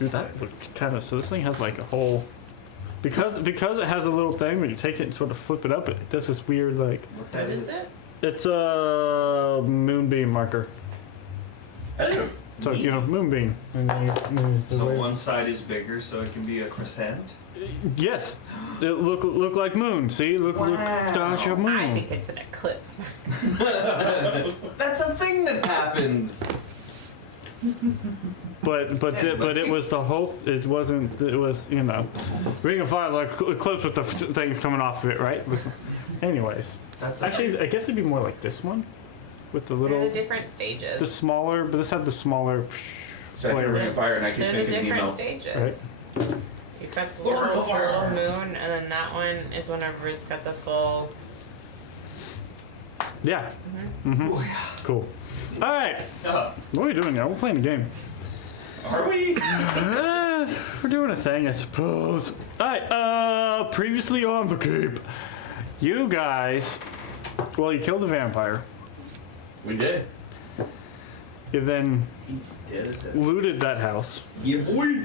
that look kind of. So this thing has like a whole. Because it has a little thing when you take it and sort of flip it up, it does this weird like. What is it? It's a moonbeam marker. So moonbeam. And then so one side is bigger, so it can be a crescent. Yes, it look like moon. See, look down your moon. I think it's an eclipse. That's a thing that happened. But it was the whole. It wasn't. It was Ring of Fire like eclipse with the things coming off of it, right? Anyways, actually, I guess it'd be more like this one, with the little. They're the different stages. The smaller, but this had the smaller. Ring of Fire, and I can They're think the of different stages. Right? You've got the little moon, and then that one is whenever it's got the full. Yeah. Oh, yeah. Cool. All right. What are we doing now? We're playing a game. Are we? We're doing a thing, I suppose. All right. Previously on the Cape, you guys. Well, you killed the vampire. We did. You then He's dead. looted that house. Yeah, boy.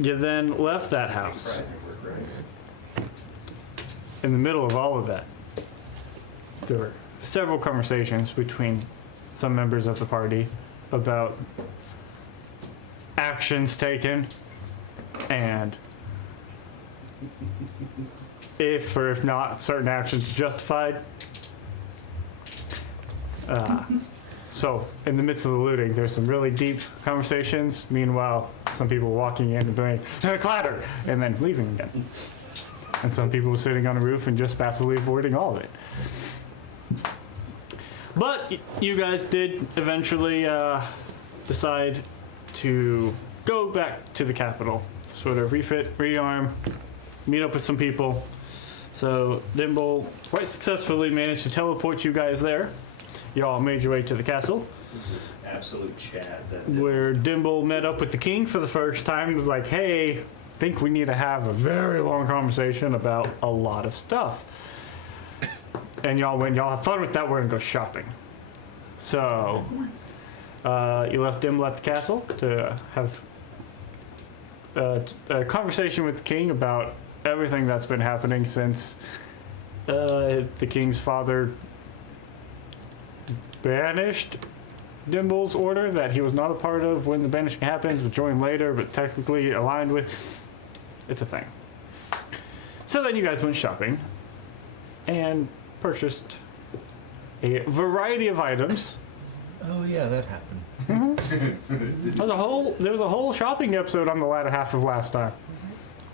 You then left that house. Right. In the middle of all of that, there were several conversations between some members of the party about actions taken and if or if not certain actions justified. So in the midst of the looting, there's some really deep conversations. Meanwhile, some people walking in and doing clatter and then leaving again. And some people were sitting on the roof and just passively avoiding all of it. But you guys did eventually decide to go back to the capital, sort of refit, rearm, meet up with some people. So Dimble quite successfully managed to teleport you guys there. You all made your way to the castle. Absolute Chad. Where Dimble met up with the king for the first time and was like, hey, I think we need to have a very long conversation about a lot of stuff. And y'all have fun with that, we're gonna go shopping. So, you left Dimble at the castle to have a conversation with the king about everything that's been happening since the king's father banished Dimble's order that he was not a part of when the banishing happens, but joined later, but technically aligned with. It's a thing. So then you guys went shopping and purchased a variety of items. Oh yeah, that happened. There was a whole shopping episode on the latter half of last time.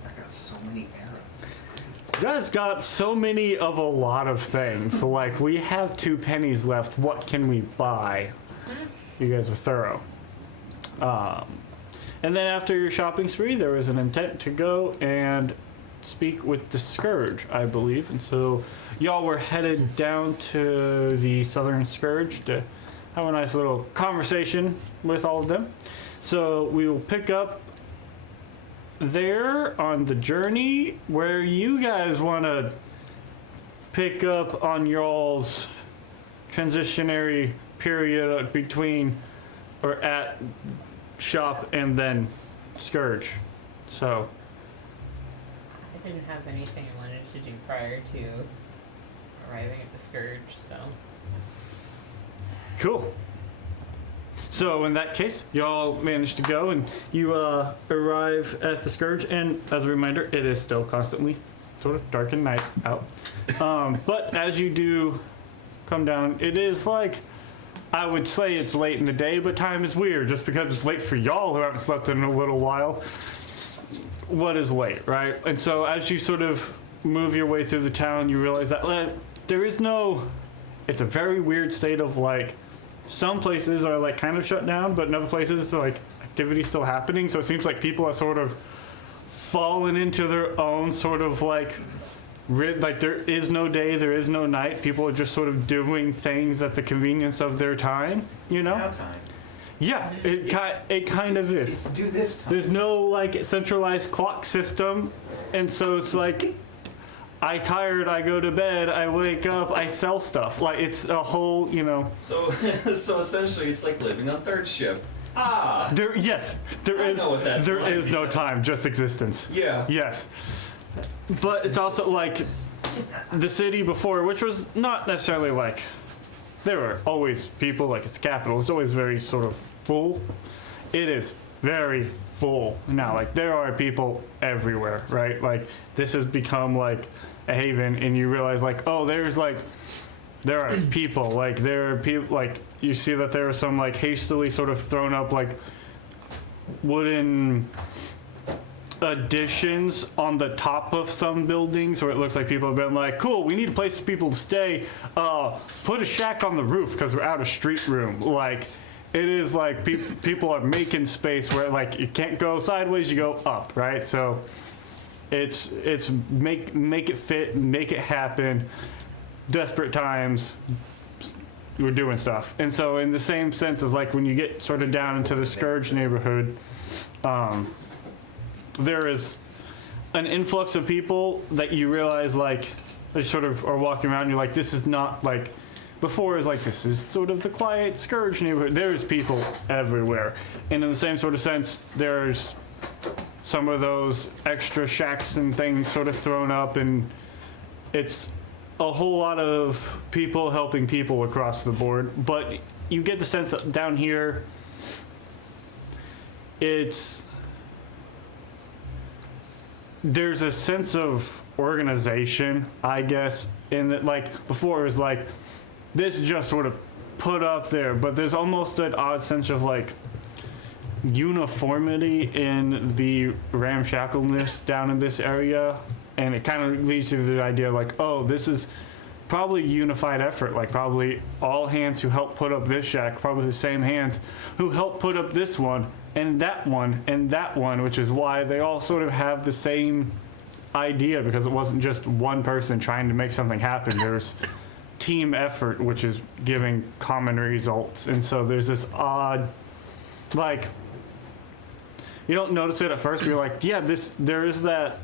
I got so many arrows. It's great. You guys got so many of a lot of things. Like, we have 2 pennies left. What can we buy? You guys were thorough. And then after your shopping spree, there was an intent to go and speak with the Scourge, I believe. And so y'all were headed down to the Southern Scourge to have a nice little conversation with all of them. So we will pick up there on the journey where you guys want to pick up on y'all's transitionary period between or at shop and then Scourge. So I didn't have anything I wanted to do prior to arriving at the Scourge, so. cool. So in that case, y'all managed to go and you arrive at the Scourge, and as a reminder, it is still constantly sort of dark and night out. But as you do come down, it is like, I would say it's late in the day, but time is weird just because it's late for y'all who haven't slept in a little while. What is late, right? And so as you sort of move your way through the town, you realize that there is no, it's a very weird state of like, some places are like kind of shut down, but in other places like activity's still happening. So it seems like people are sort of fallen into their own sort of like there is no day, there is no night. People are just sort of doing things at the convenience of their time, you know? Now time. Yeah, it kind of is. Let's do this time. There's no like centralized clock system, and so it's like, I tired, I go to bed, I wake up, I sell stuff. Like it's a whole, you know. So essentially, it's like living on third shift. There I know what that's there like. is no time, just existence. Yeah. Yes. But it's also like the city before, which was not necessarily like, there were always people, like it's capital, it's always very sort of full. It is very full now. Like there are people everywhere, right? Like this has become like a haven, and you realize like, oh, there are people, like you see that there are some like hastily sort of thrown up like wooden additions on the top of some buildings where it looks like people have been like, cool, we need a place for people to stay, put a shack on the roof because we're out of street room. Like it is like people are making space where like you can't go sideways, you go up, right? So it's make it fit, make it happen. Desperate times, we're doing stuff. And so in the same sense as like when you get sort of down into the Scourge neighborhood, there is an influx of people that you realize like they sort of are walking around, you're like, this is not like, before is like, this is sort of the quiet Scourge neighborhood. There's people everywhere. And in the same sort of sense, there's some of those extra shacks and things sort of thrown up, and it's a whole lot of people helping people across the board. But you get the sense that down here, there's a sense of organization, I guess, in that like before it was like this just sort of put up there, but there's almost an odd sense of like uniformity in the ramshackleness down in this area, and it kind of leads to the idea like, oh, this is probably a unified effort, like probably all hands who helped put up this shack, probably the same hands who helped put up this one and that one and that one, which is why they all sort of have the same idea, because it wasn't just one person trying to make something happen. There's team effort, which is giving common results. And so there's this odd, like, you don't notice it at first, but you're like, yeah, there is that,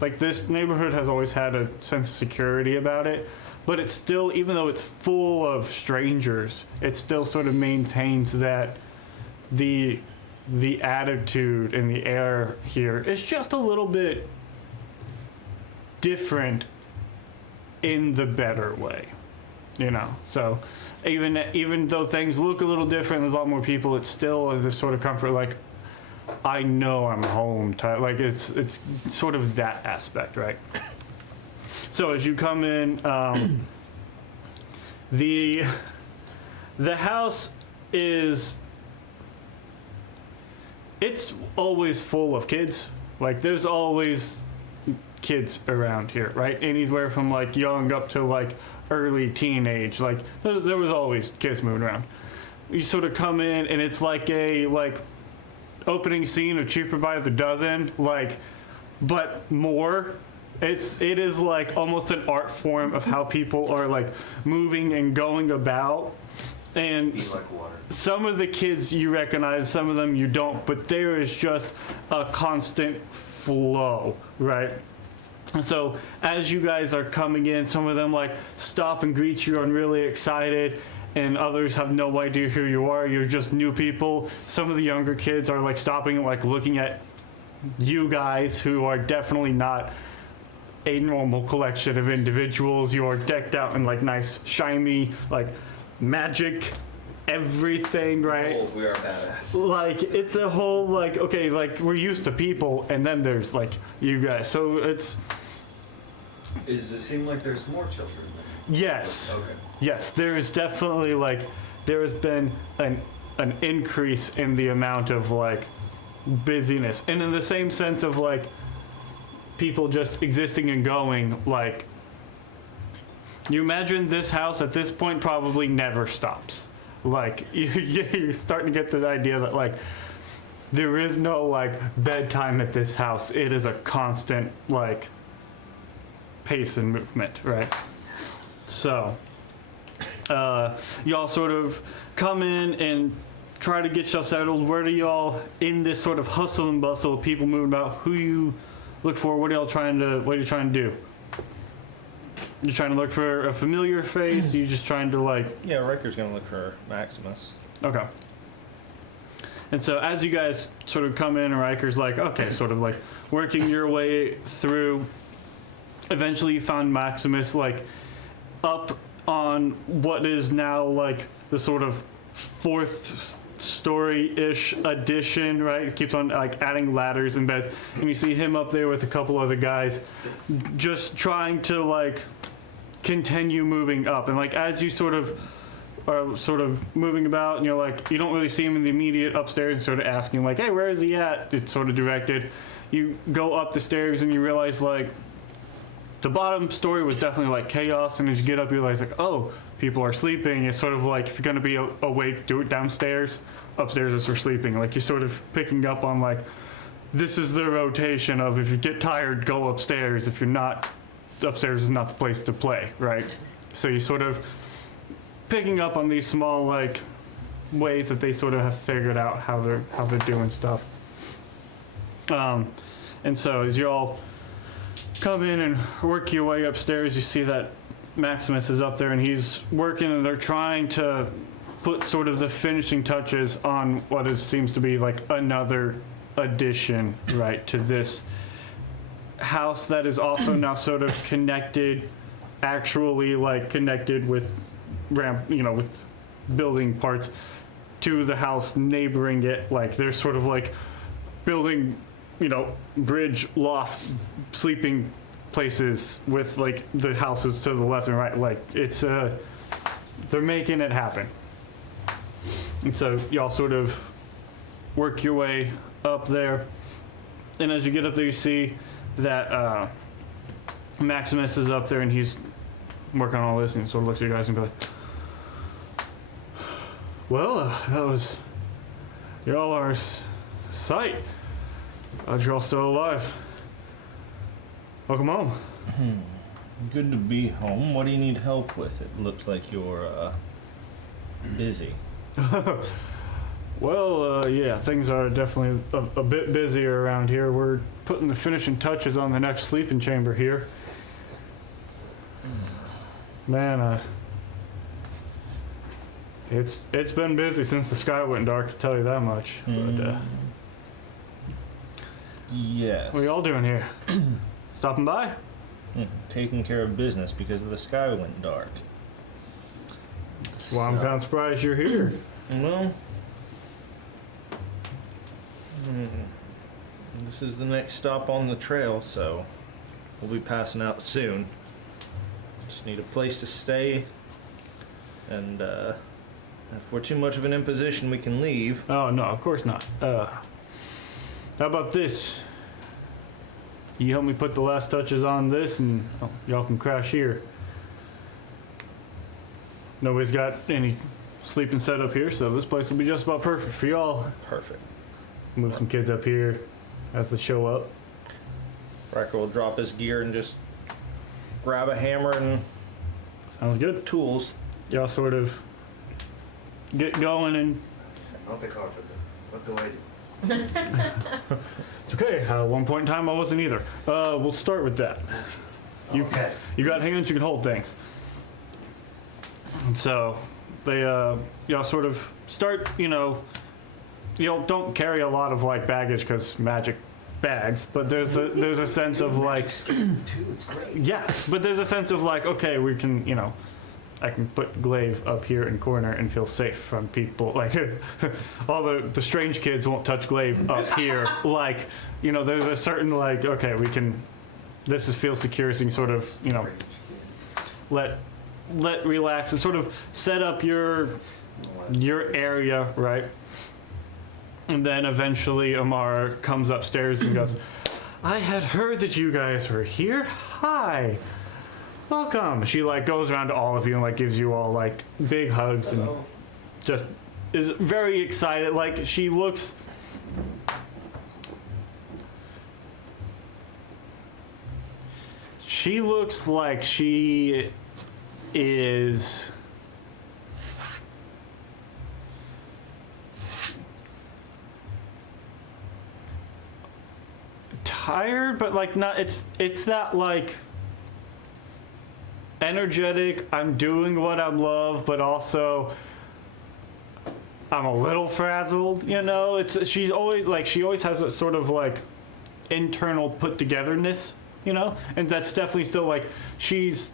like, this neighborhood has always had a sense of security about it, but it's still, even though it's full of strangers, it still sort of maintains that the attitude and the air here is just a little bit different in the better way, you know? So even though things look a little different, there's a lot more people, it's still this sort of comfort, like, I know I'm home type. Like it's sort of that aspect, right? So as you come in, the house is, it's always full of kids. Like there's always kids around here, right? Anywhere from like young up to like early teenage. Like there was always kids moving around. You sort of come in and it's like a opening scene of Cheaper by the Dozen, like, but more. It is like almost an art form of how people are like moving and going about. And Be like water. some of the kids you recognize, some of them you don't, but there is just a constant flow, right? And so as you guys are coming in, some of them like stop and greet you and really excited, and others have no idea who you are. You're just new people. Some of the younger kids are like stopping and like looking at you guys, who are definitely not a normal collection of individuals. You are decked out in like nice, shiny, like magic everything, right? Oh, we are badass. Like it's a whole like, okay, like we're used to people, and then there's like you guys. So it's, Does it seem like there's more children? yes. Okay. Yes, there is definitely like, there has been an increase in the amount of like busyness, and in the same sense of like people just existing and going. Like you imagine this house at this point probably never stops. Like you're starting to get the idea that like there is no like bedtime at this house. It is a constant like pace and movement, right? So y'all sort of come in and try to get y'all settled. Where do y'all, in this sort of hustle and bustle of people moving about, who you look for? What are you trying to do? You're trying to look for a familiar face? You just trying to like, Yeah, Riker's gonna look for Maximus. okay. And so as you guys sort of come in, Riker's like, okay, sort of like working your way through. Eventually you found Maximus like up on what is now like the sort of fourth story-ish addition, right? It keeps on like adding ladders and beds, and you see him up there with a couple other guys just trying to like continue moving up. And like as you sort of are sort of moving about, and you're like, you don't really see him in the immediate upstairs, and sort of asking like, hey, where is he at? It's sort of directed. You go up the stairs and you realize like the bottom story was definitely like chaos, and as you get up you realize like, oh, people are sleeping. It's sort of like if you're gonna be awake, do it downstairs. Upstairs is for sleeping. Like you're sort of picking up on like, this is the rotation of if you get tired, go upstairs. If you're not, upstairs is not the place to play, right? So you sort of picking up on these small like ways that they sort of have figured out how they're doing stuff. And so as you all come in and work your way upstairs, you see that Maximus is up there and he's working, and they're trying to put sort of the finishing touches on what seems to be like another addition, right, to this house that is also now sort of connected, actually like connected with with building parts to the house neighboring it. Like they're sort of like building, bridge, loft, sleeping places with like the houses to the left and right. Like it's they're making it happen. And so y'all sort of work your way up there, and as you get up there you see that Maximus is up there and he's working on all this, and he sort of looks at you guys and be like, well, that was, y'all are sight. Glad you're all still alive. Welcome home. Good to be home. What do you need help with? It looks like you're busy. Well, yeah, things are definitely a bit busier around here. We're putting the finishing touches on the next sleeping chamber here. Man, it's been busy since the sky went dark, to tell you that much. But yes. what are y'all doing here? Stopping by? Taking care of business because the sky went dark. Well, I'm kind of surprised you're here. Well, this is the next stop on the trail, so we'll be passing out soon. Just need a place to stay, and if we're too much of an imposition, we can leave. Oh, no, of course not. How about this? You help me put the last touches on this, and y'all can crash here. Nobody's got any sleeping set up here, so this place will be just about perfect for y'all. Perfect. Move some kids up here as they show up. Riker will drop his gear and just grab a hammer and Sounds good. tools. Y'all sort of get going, and I'll take off with it. What do I do? it's okay. At one point in time, I wasn't either. We'll start with that. Okay. You got hands, you can hold things. And so they, y'all sort of start, y'all don't carry a lot of like baggage because magic bags, but there's a sense of like, Too, it's great. yeah, but there's a sense of like, okay, we can, I can put Glaive up here in corner and feel safe from people. Like, all the strange kids won't touch Glaive up here. Like, there's a certain like, okay, we can, feels secure, so you can sort of, let relax and sort of set up your area, right? And then eventually Amara comes upstairs and goes, I had heard that you guys were here. Hi. Welcome. She like goes around to all of you and like gives you all like big hugs and just is very excited. Like she looks like she is tired, but like not, it's that like energetic, I'm doing what I love, but also I'm a little frazzled, you know. She always has a sort of like internal put togetherness, you know, and that's definitely still like she's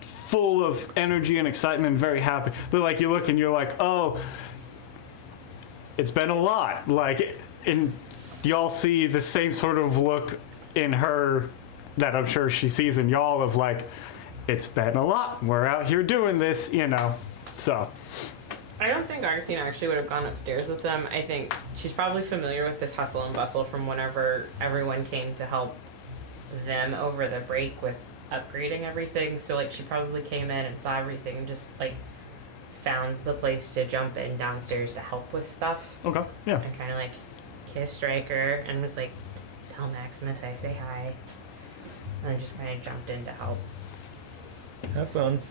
full of energy and excitement and very happy. But like you look and you're like, oh, it's been a lot. Like, and y'all see the same sort of look in her that I'm sure she sees in y'all of like, it's been a lot. We're out here doing this, you know. So I don't think Augustine actually would have gone upstairs with them. I think she's probably familiar with this hustle and bustle from whenever everyone came to help them over the break with upgrading everything. So like she probably came in and saw everything and just like found the place to jump in downstairs to help with stuff. okay, yeah. And kind of like kissed Stryker and was like, tell Maximus I say hi. And then just kind of jumped in to help. Have fun.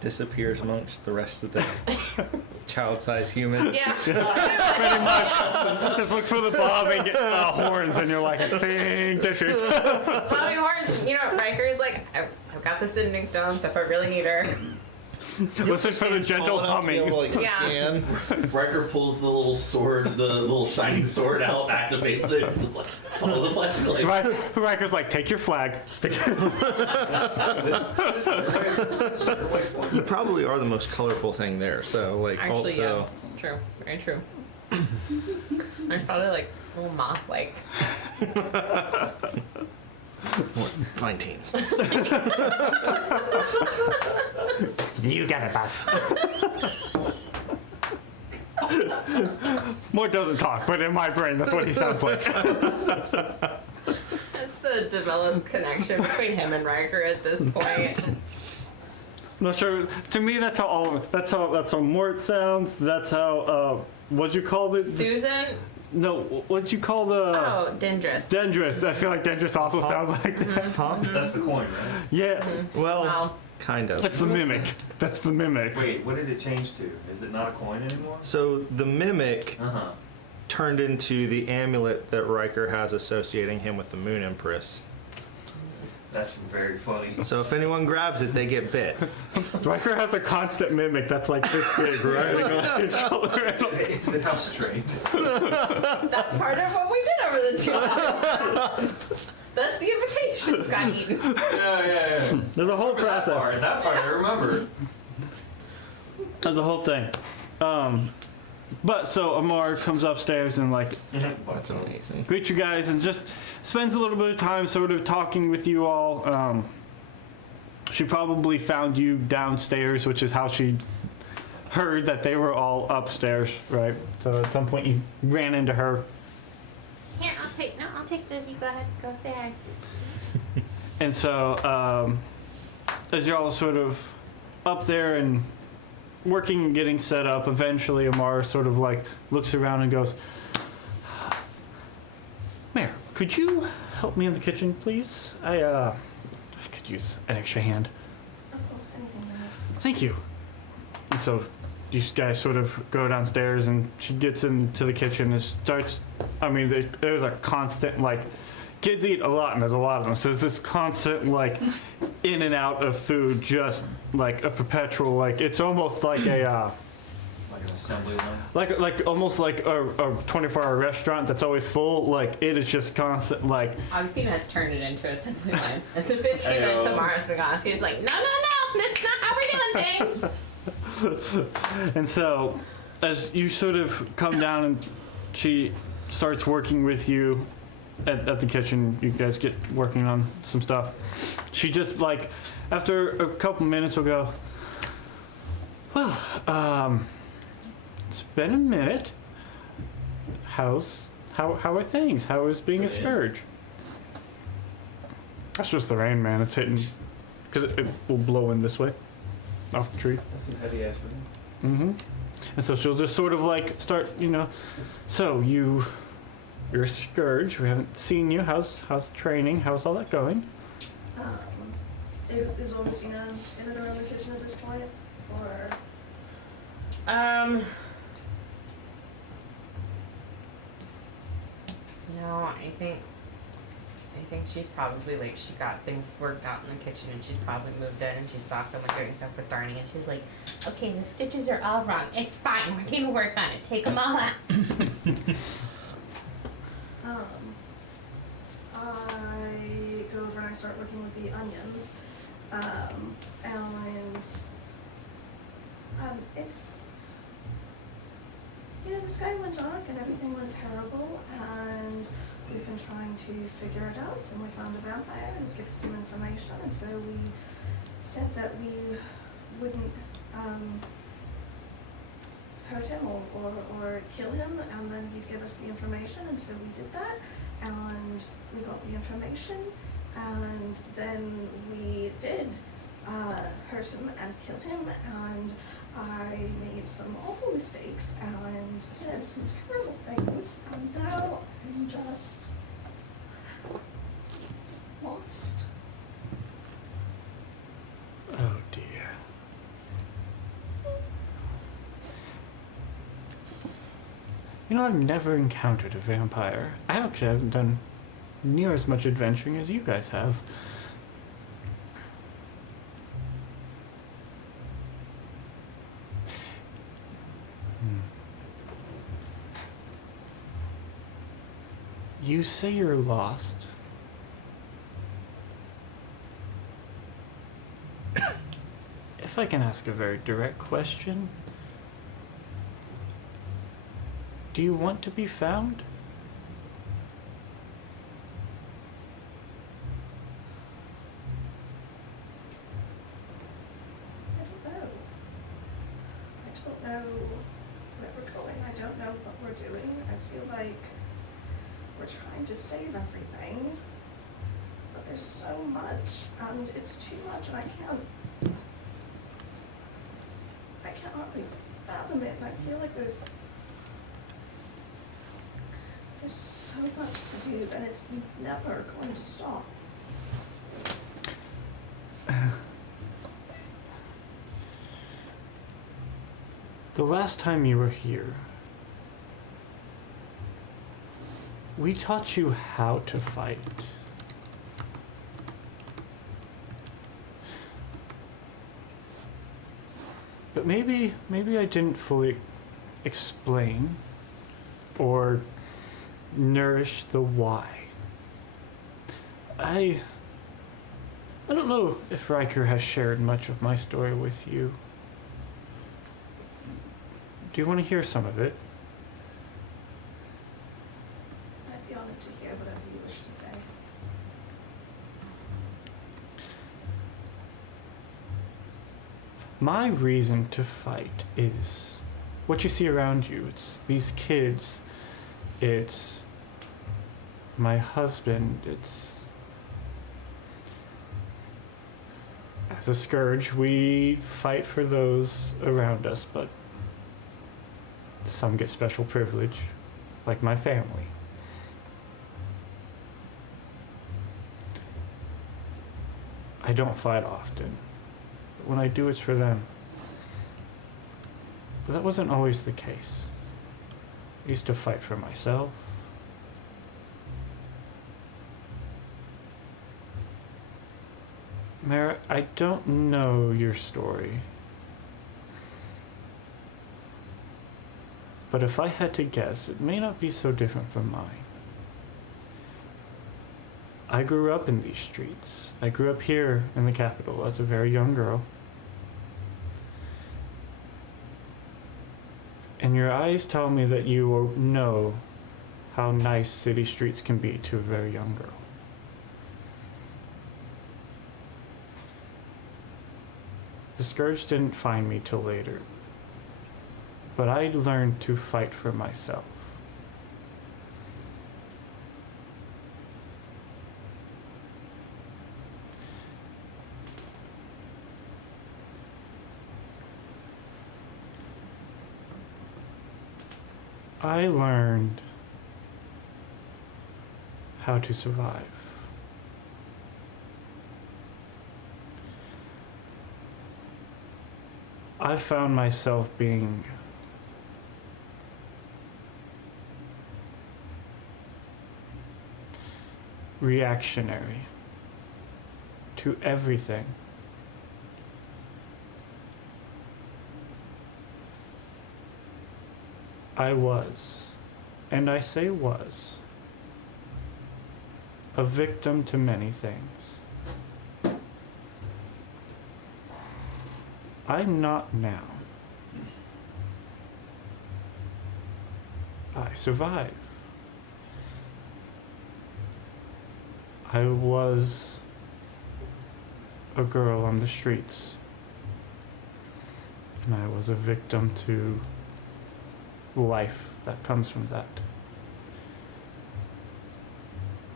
Disappears amongst the rest of the child-sized humans. Yeah. Pretty much. Just look for the bobbing horns, and you're like, I think this is. Bobbing horns. You know, Riker's like, I've got the sending stone, so if I really need her. Listen for the gentle Tall enough to be humming. able to, like, Yeah. scan. Riker pulls the little sword, the little shining sword out, activates it, and just like follow the flashlight. Riker's like, take your flag. Stick it. You probably are the most colorful thing there, so like Actually, also. yeah. True. Very true. There's probably like little moth like. Fine teens. You got it, boss. Mort doesn't talk, but in my brain, that's what he sounds like. That's the developed connection between him and Riker at this point. I'm not sure. To me, that's how all. That's how Mort sounds. That's how. What'd you call it? Susan. No, what'd you call the? Oh, Dendrus. Dendrus. I feel like Dendrus also sounds like that. Huh? That's the coin, right? Yeah, Well, Wow. kind of. that's the mimic. That's the mimic. Wait, what did it change to? Is it not a coin anymore? So the mimic Uh-huh. turned into the amulet that Riker has associating him with the Moon Empress. That's very funny. So if anyone grabs it, they get bit. Riker has a constant mimic that's like this big, right? on his shoulder. It's an house straight. That's part of what we did over the 2 hours. That's the invitation, Scott Eaton. Yeah. There's a whole That process. part, that part I remember. There's a whole thing. But so Amar comes upstairs and like That's amazing. greets you guys and just spends a little bit of time sort of talking with you all. She probably found you downstairs, which is how she heard that they were all upstairs, right? So at some point you ran into her. Here, I'll take this. You go ahead, go say hi. And so as y'all sort of up there and working and getting set up, eventually Amar sort of like looks around and goes, Mayor, could you help me in the kitchen, please? I could use an extra hand. Of course, anything like that. Thank you. And so you guys sort of go downstairs and she gets into the kitchen and starts, I mean, there's a constant, like, kids eat a lot and there's a lot of them. So there's this constant, like, in and out of food, just like a perpetual, like, it's almost like a, Like an assembly line. like almost like a 24-hour restaurant that's always full. Like, it is just constant, like, Augustine has turned it into a assembly line. At the 15 minutes of Mars Vygotsky is like, no, that's not how we're doing things. and so as you sort of come down and she starts working with you at the kitchen, you guys get working on some stuff. She just like, after a couple minutes will go, well, it's been a minute. How are things? How is being a Scourge? That's just the rain, man. It's hitting, because it will blow in this way, off the tree. That's some heavy ass room. Mm-hmm. And so she'll just sort of like start, so you're a Scourge. We haven't seen you. How's training? How's all that going? Is Augustina in and around the kitchen at this point? Or No, I think I think she's probably like, she got things worked out in the kitchen and she's probably moved in and she saw someone doing stuff with Darnie and she's like, okay, the stitches are all wrong. It's fine. We're gonna work on it. Take them all out. I go over and I start working with the onions. It's, the sky went dark and everything went terrible, and we've been trying to figure it out, and we found a vampire and give us some information, and so we said that we wouldn't hurt him or kill him, and then he'd give us the information, and so we did that, and we got the information, and then we did hurt him and kill him, and I made some awful mistakes and said some terrible things, and now I'm just lost. Oh dear. I've never encountered a vampire. I actually haven't done near as much adventuring as you guys have. You say you're lost. If I can ask a very direct question, do you want to be found? I don't know. I don't know where we're going. I don't know what we're doing. I feel like we're trying to save everything, but there's so much, and it's too much, and I can't hardly fathom it, and I feel like there's so much to do, and it's never going to stop. The last time you were here, we taught you how to fight. But maybe I didn't fully explain or nourish the why. I don't know if Riker has shared much of my story with you. Do you want to hear some of it? I'd be honored to hear whatever you wish to say. My reason to fight is what you see around you. It's these kids. It's my husband. It's... As a Scourge, we fight for those around us, but some get special privilege, like my family. I don't fight often. When I do, it's for them. But that wasn't always the case. I used to fight for myself. Mara, I don't know your story. But if I had to guess, it may not be so different from mine. I grew up in these streets. I grew up here in the capital as a very young girl. And your eyes tell me that you know how nice city streets can be to a very young girl. The Scourge didn't find me till later, but I learned to fight for myself. I learned how to survive. I found myself being reactionary to everything. I was, and I say was, a victim to many things. I'm not now. I survive. I was a girl on the streets, and I was a victim to life that comes from that.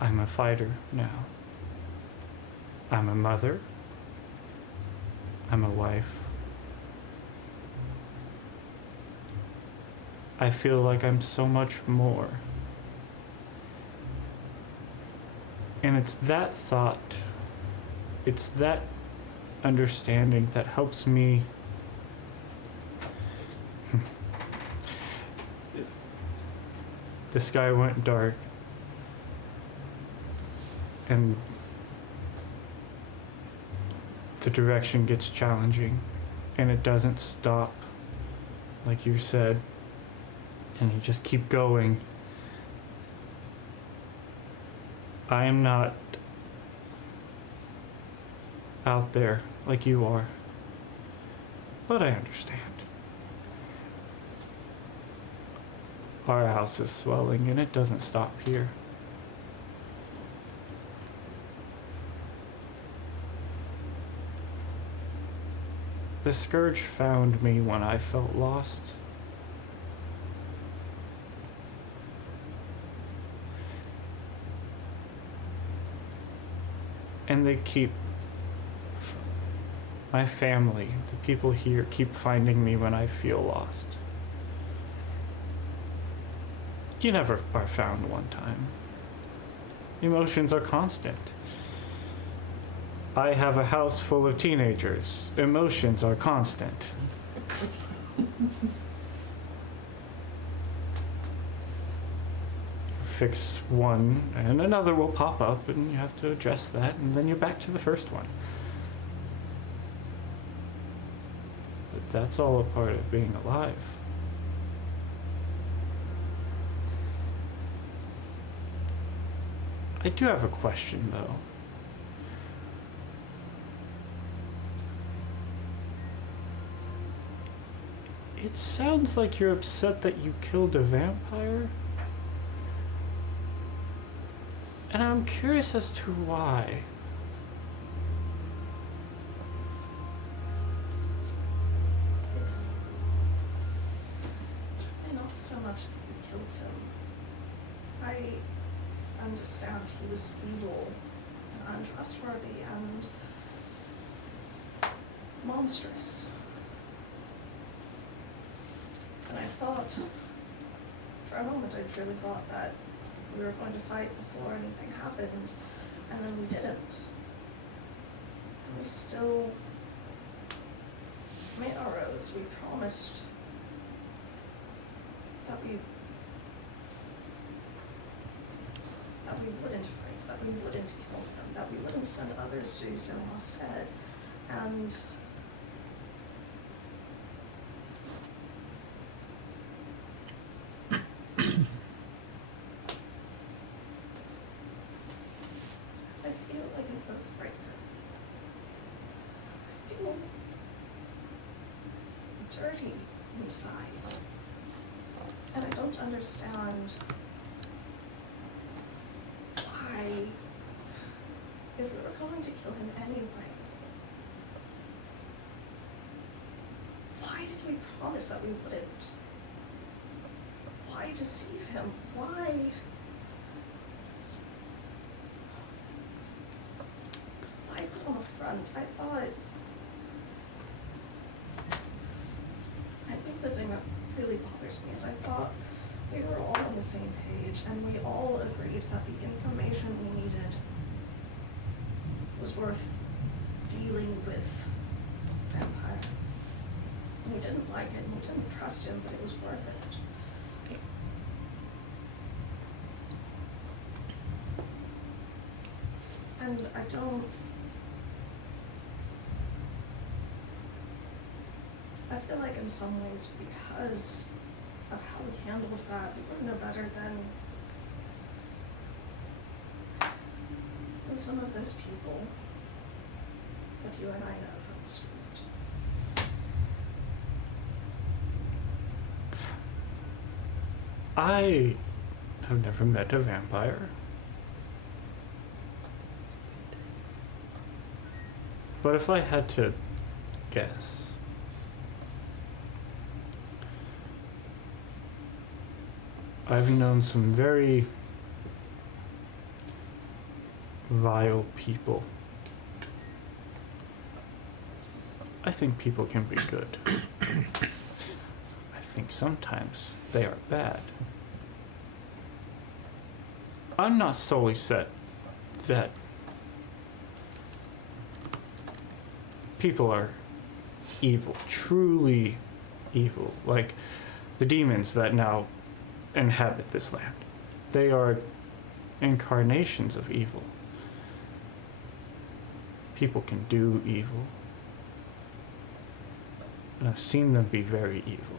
I'm a fighter now. I'm a mother. I'm a wife. I feel like I'm so much more. And it's that thought, it's that understanding that helps me the sky went dark and the direction gets challenging and it doesn't stop, like you said, and you just keep going. I am not out there like you are, but I understand. Our house is swelling and it doesn't stop here. The Scourge found me when I felt lost. And they keep, my family, the people here, keep finding me when I feel lost. You never are found one time. Emotions are constant. I have a house full of teenagers. Emotions are constant. Fix one and another will pop up and you have to address that and then you're back to the first one. But that's all a part of being alive. I do have a question though. It sounds like you're upset that you killed a vampire. And I'm curious as to why. It's really not so much that you killed him. I understand he was evil and untrustworthy and monstrous. And I thought, for a moment, I truly thought that we were going to fight before anything happened, and then we didn't. And we still made our oaths. We promised that we wouldn't fight, that we wouldn't kill him, that we wouldn't send others to do so instead. And I feel like an oath breaker. I feel dirty inside. And I don't understand why, if we were going to kill him anyway, why did we promise that we wouldn't? Why deceive him? Why? Why put on a front? I think the thing that really bothers me is I thought we were all on the same page and we all agreed that the information we needed was worth dealing with Vampire. And we didn't like it and we didn't trust him, but it was worth it. And I don't. I feel like in some ways, because of how we handled that, we were no better than some of those people that you and I know from the street. I have never met a vampire. But if I had to guess, I've known some very vile people. I think people can be good. I think sometimes they are bad. I'm not solely set that people are evil, truly evil, like the demons that now inhabit this land. They are incarnations of evil. People can do evil, and I've seen them be very evil.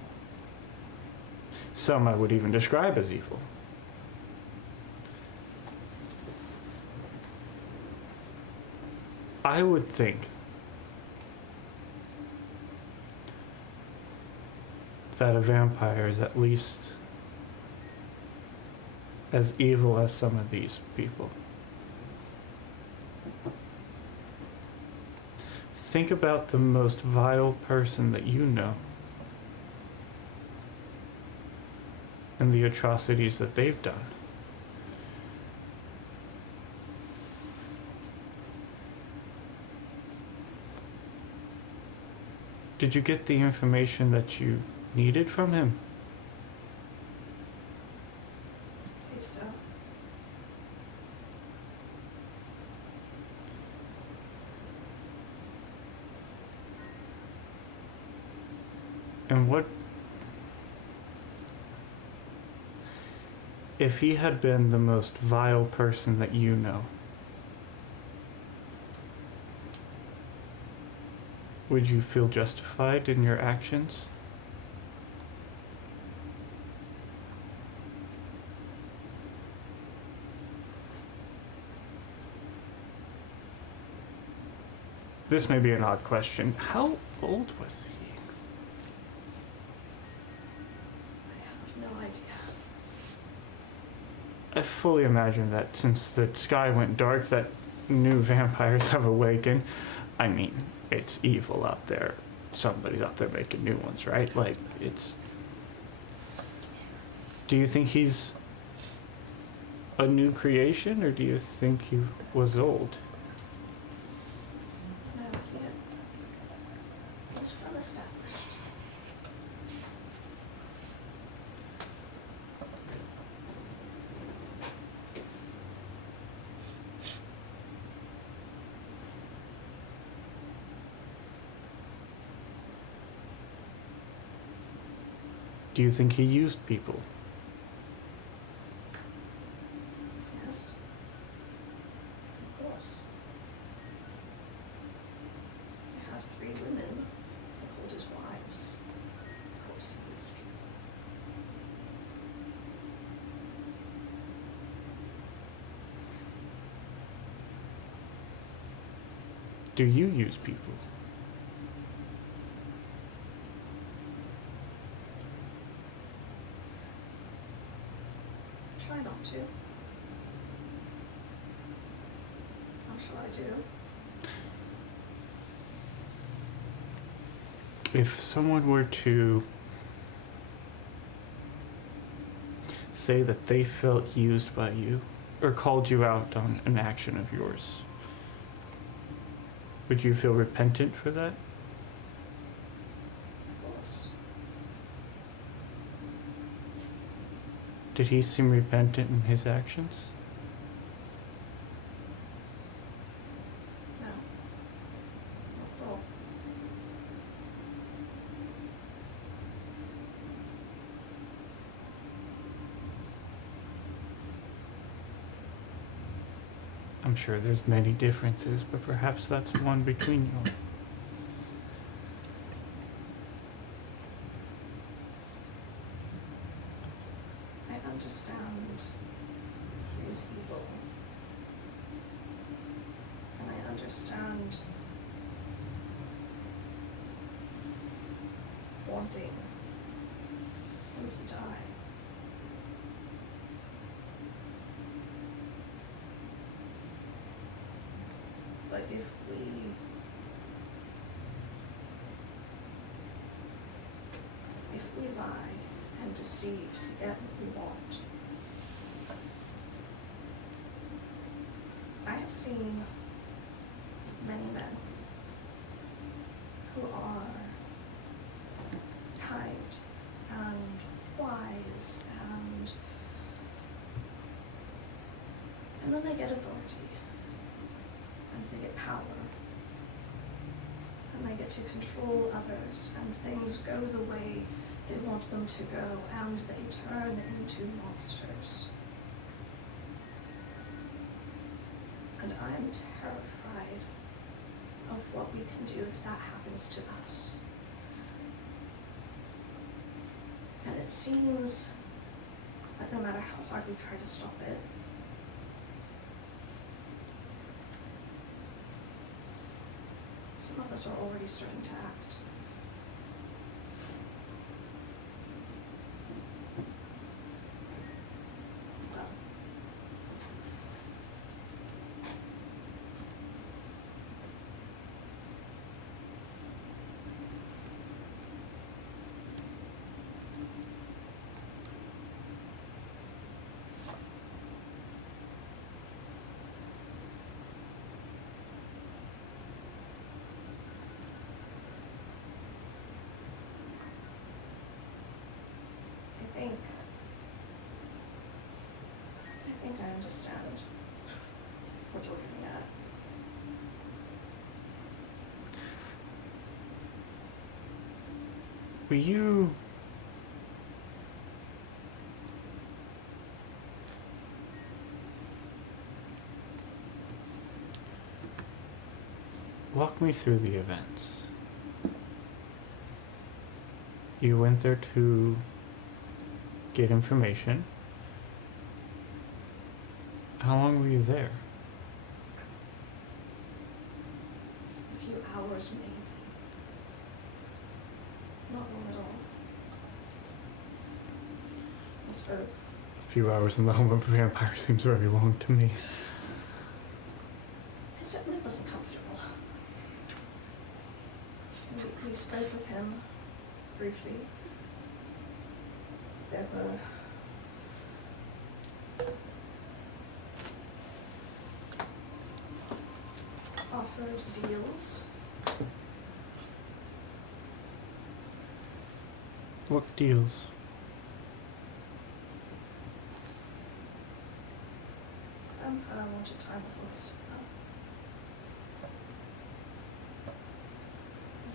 Some I would even describe as evil. I would think that a vampire is at least as evil as some of these people. Think about the most vile person that you know and the atrocities that they've done. Did you get the information that you needed from him? I believe so. And what if he had been the most vile person that you know? Would you feel justified in your actions? This may be an odd question. How old was he? I have no idea. I fully imagine that since the sky went dark, that new vampires have awakened. I mean, it's evil out there. Somebody's out there making new ones, right? Like, it's... Do you think he's a new creation, or do you think he was old? No, he was well established. Do you think he used people? Yes. Of course. I had 3 women who called his wives. Of course he used people. Do you use people? Try not to. I'm sure I do. If someone were to say that they felt used by you, or called you out on an action of yours, would you feel repentant for that? Of course. Did he seem repentant in his actions? No. Not at all. I'm sure there's many differences, but perhaps that's one between you. I understand he was evil. And I understand wanting him to die. But if we lie and deceive to get what we want, I have seen many men who are kind and wise and then they get authority and they get power and they get to control others and things go the way they want them to go and they turn into monsters. And I am terrified of what we can do if that happens to us. And it seems like no matter how hard we try to stop it, some of us are already starting to act. Well, I think I understand what you're getting at. Will you walk me through the events? You went there to get information. How long were you there? A few hours, maybe. Not long at all. I spoke. A few hours in the home of a vampire seems very long to me. It certainly wasn't comfortable. We spoke with him briefly. There were offered deals. What deals? I wanted time with Lois.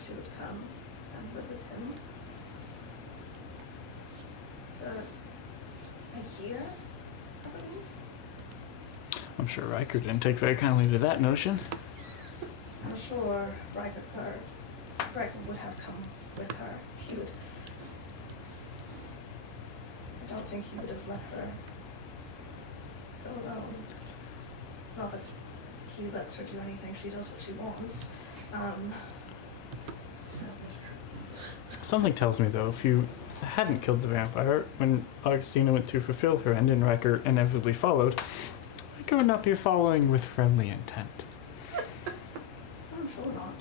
She would come and live with him for a year, I believe. I'm sure Riker didn't take very kindly to that notion. I'm sure Riker would have come with her. He would. I don't think he would have let her go alone. Not that he lets her do anything. She does what she wants. Something tells me, though, if you hadn't killed the vampire when Augustina went to fulfill her end and Riker inevitably followed, Riker would not be following with friendly intent. I'm sure not.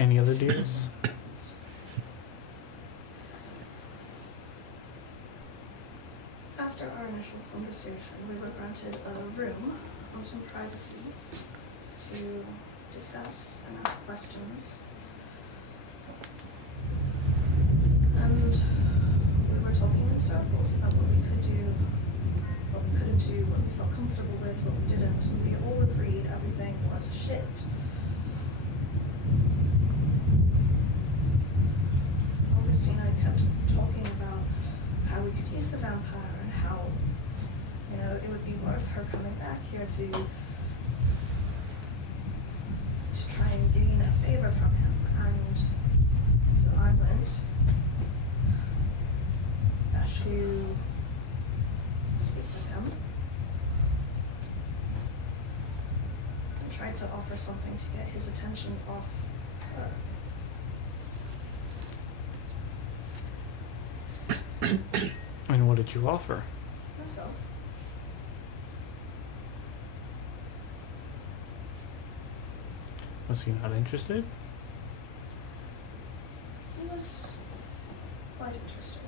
Any other deals? After our initial conversation, we were granted a room on some privacy to discuss and ask questions. And we were talking in circles about what we could do, what we couldn't do, what we felt comfortable with, what we didn't, and we all agreed everything was shit. she's the vampire and how, you know, it would be worth her coming back here to try and gain a favor from him. And so I went back to speak with him and tried to offer something to get his attention off her. And what did you offer? Myself. Was he not interested? He was quite interested.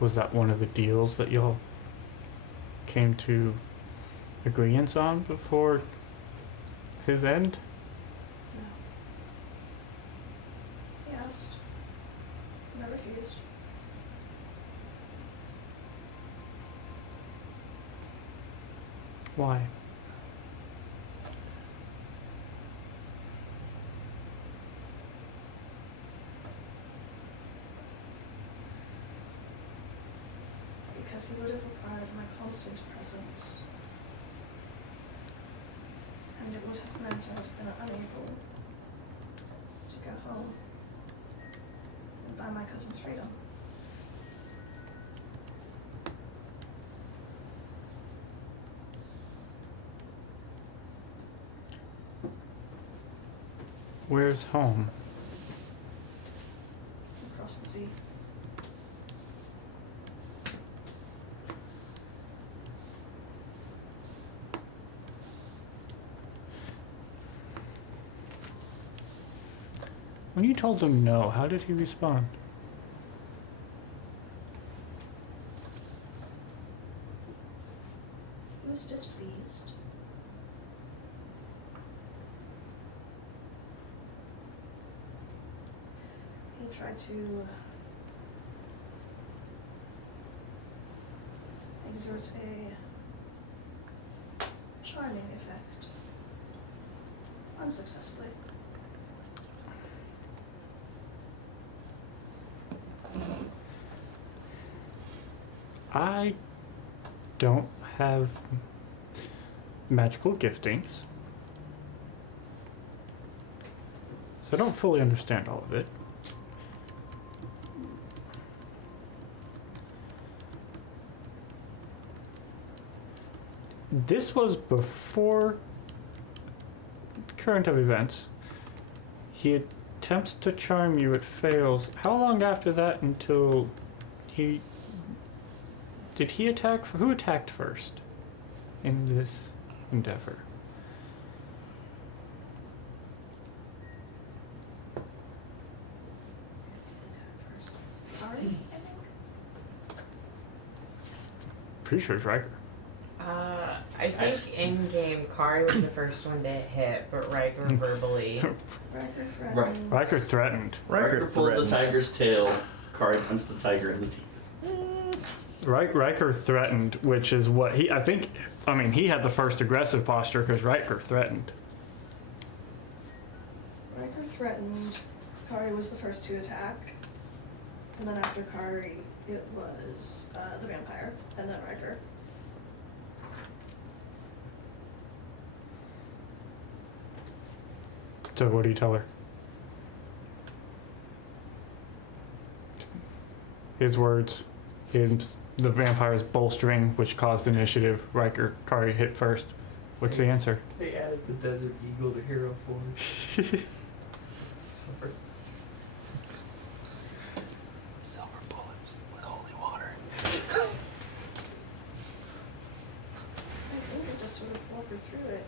Was that one of the deals that y'all came to agreements on before his end? No. He asked. And I refused. Why? Because he would have required my constant presence. And it would have meant I would have been unable to go home and buy my cousin's freedom. Where's home? Across the sea. When you told him no, how did he respond? He was displeased. He tried to exert a charming effect. Unsuccessfully. I don't have magical giftings, so I don't fully understand all of it. This was before current of events. He attempts to charm you, it fails. How long after that until he... Did he attack? Who attacked first in this endeavor? First. Ari, I think. Pretty sure it's Riker. I think in-game, Kari was the first one to hit, but Riker verbally. Riker threatened. Riker threatened. Riker pulled threatened. the tiger's tail. Kari punched the tiger in the teeth. Riker threatened, which is what he. I mean, he had the first aggressive posture because Riker threatened. Riker threatened. Kari was the first to attack. And then after Kari, it was the vampire, and then Riker. So what do you tell her? His words, the vampire's bolstering, which caused initiative. Riker, Kari hit first. What's the answer? They added the Desert Eagle to Hero Forge. Sorry. Silver bullets with holy water. I think I just sort of walk her through it.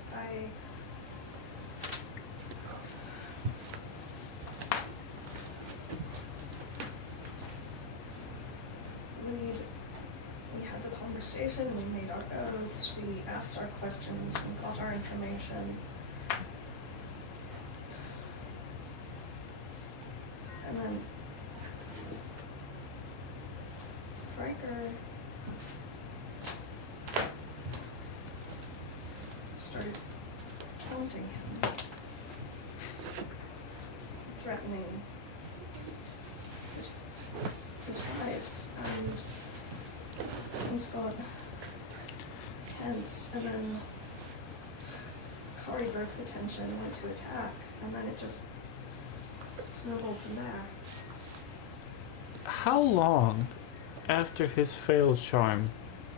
We had the conversation, we made our oaths, we asked our questions, we got our information. And then Riker started taunting him. threatening his wives, and things got tense, and then Kari broke the tension and went to attack, and then it just snowballed from there. How long after his failed charm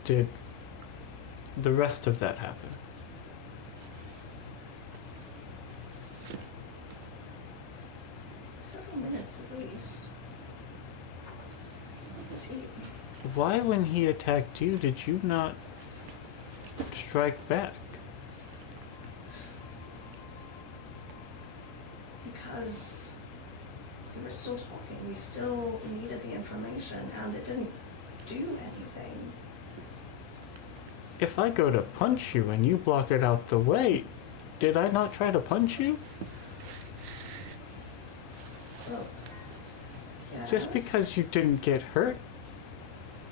did the rest of that happen? Several minutes at least. See, Why, when he attacked you, did you not strike back? because we were still talking, we still needed the information, and it didn't do anything. If I go to punch you and you block it out the way, did I not try to punch you? Well, yes. Just because you didn't get hurt,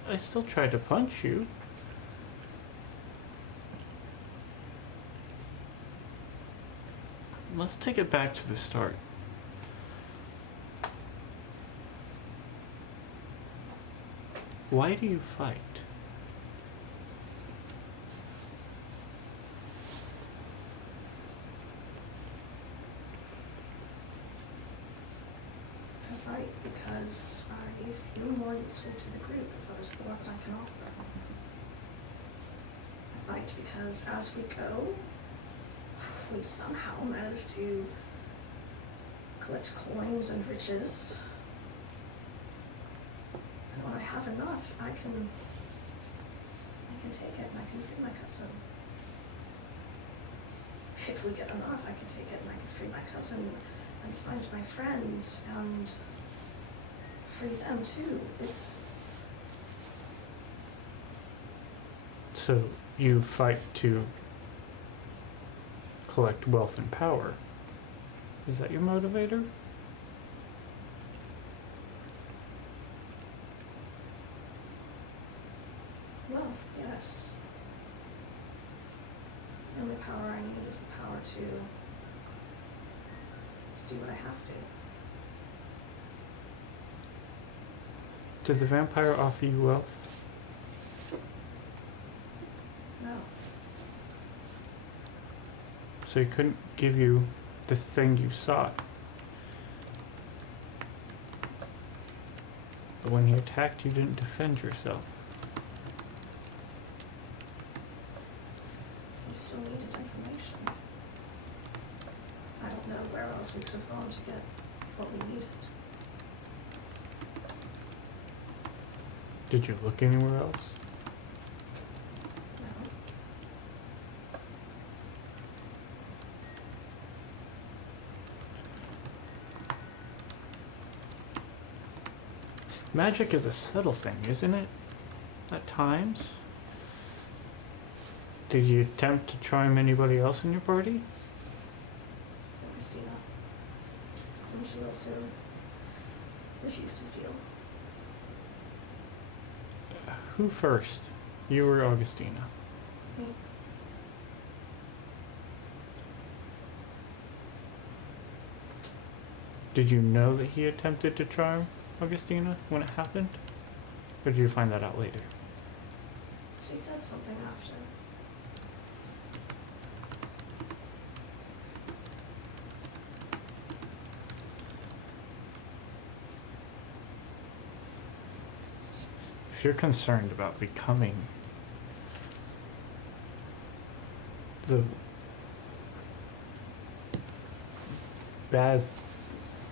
I still tried to punch you. Let's take it back to the start. Why do you fight? I fight because I feel more useful to the group if there's more that I can offer. I fight because as we go, we somehow manage to collect coins and riches. And when I have enough, I can take it and I can free my cousin. If we get enough, I can take it and I can free my cousin and find my friends and free them too. It's So you fight to collect wealth and power. Is that your motivator? wealth, yes. The only power I need is the power to do what I have to. Did the vampire offer you wealth? No. So he couldn't give you the thing you sought. But when he attacked, you didn't defend yourself. We still needed information. I don't know where else we could have gone to get what we needed. Did you look anywhere else? No. Magic is a subtle thing, isn't it? At times. Did you attempt to charm anybody else in your party? Christina. And she also refused to steal. Who first? You or Augustina? Me. Did you know that he attempted to charm Augustina when it happened? Or did you find that out later? She said something after. If you're concerned about becoming the bad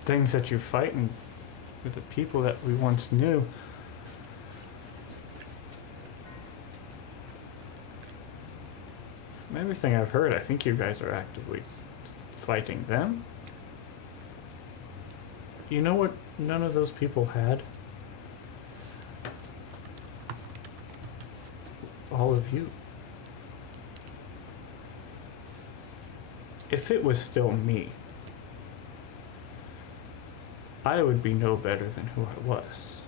things that you're fighting with the people that we once knew, from everything I've heard, I think you guys are actively fighting them. You know what none of those people had? All of you. If it was still me, I would be no better than who I was.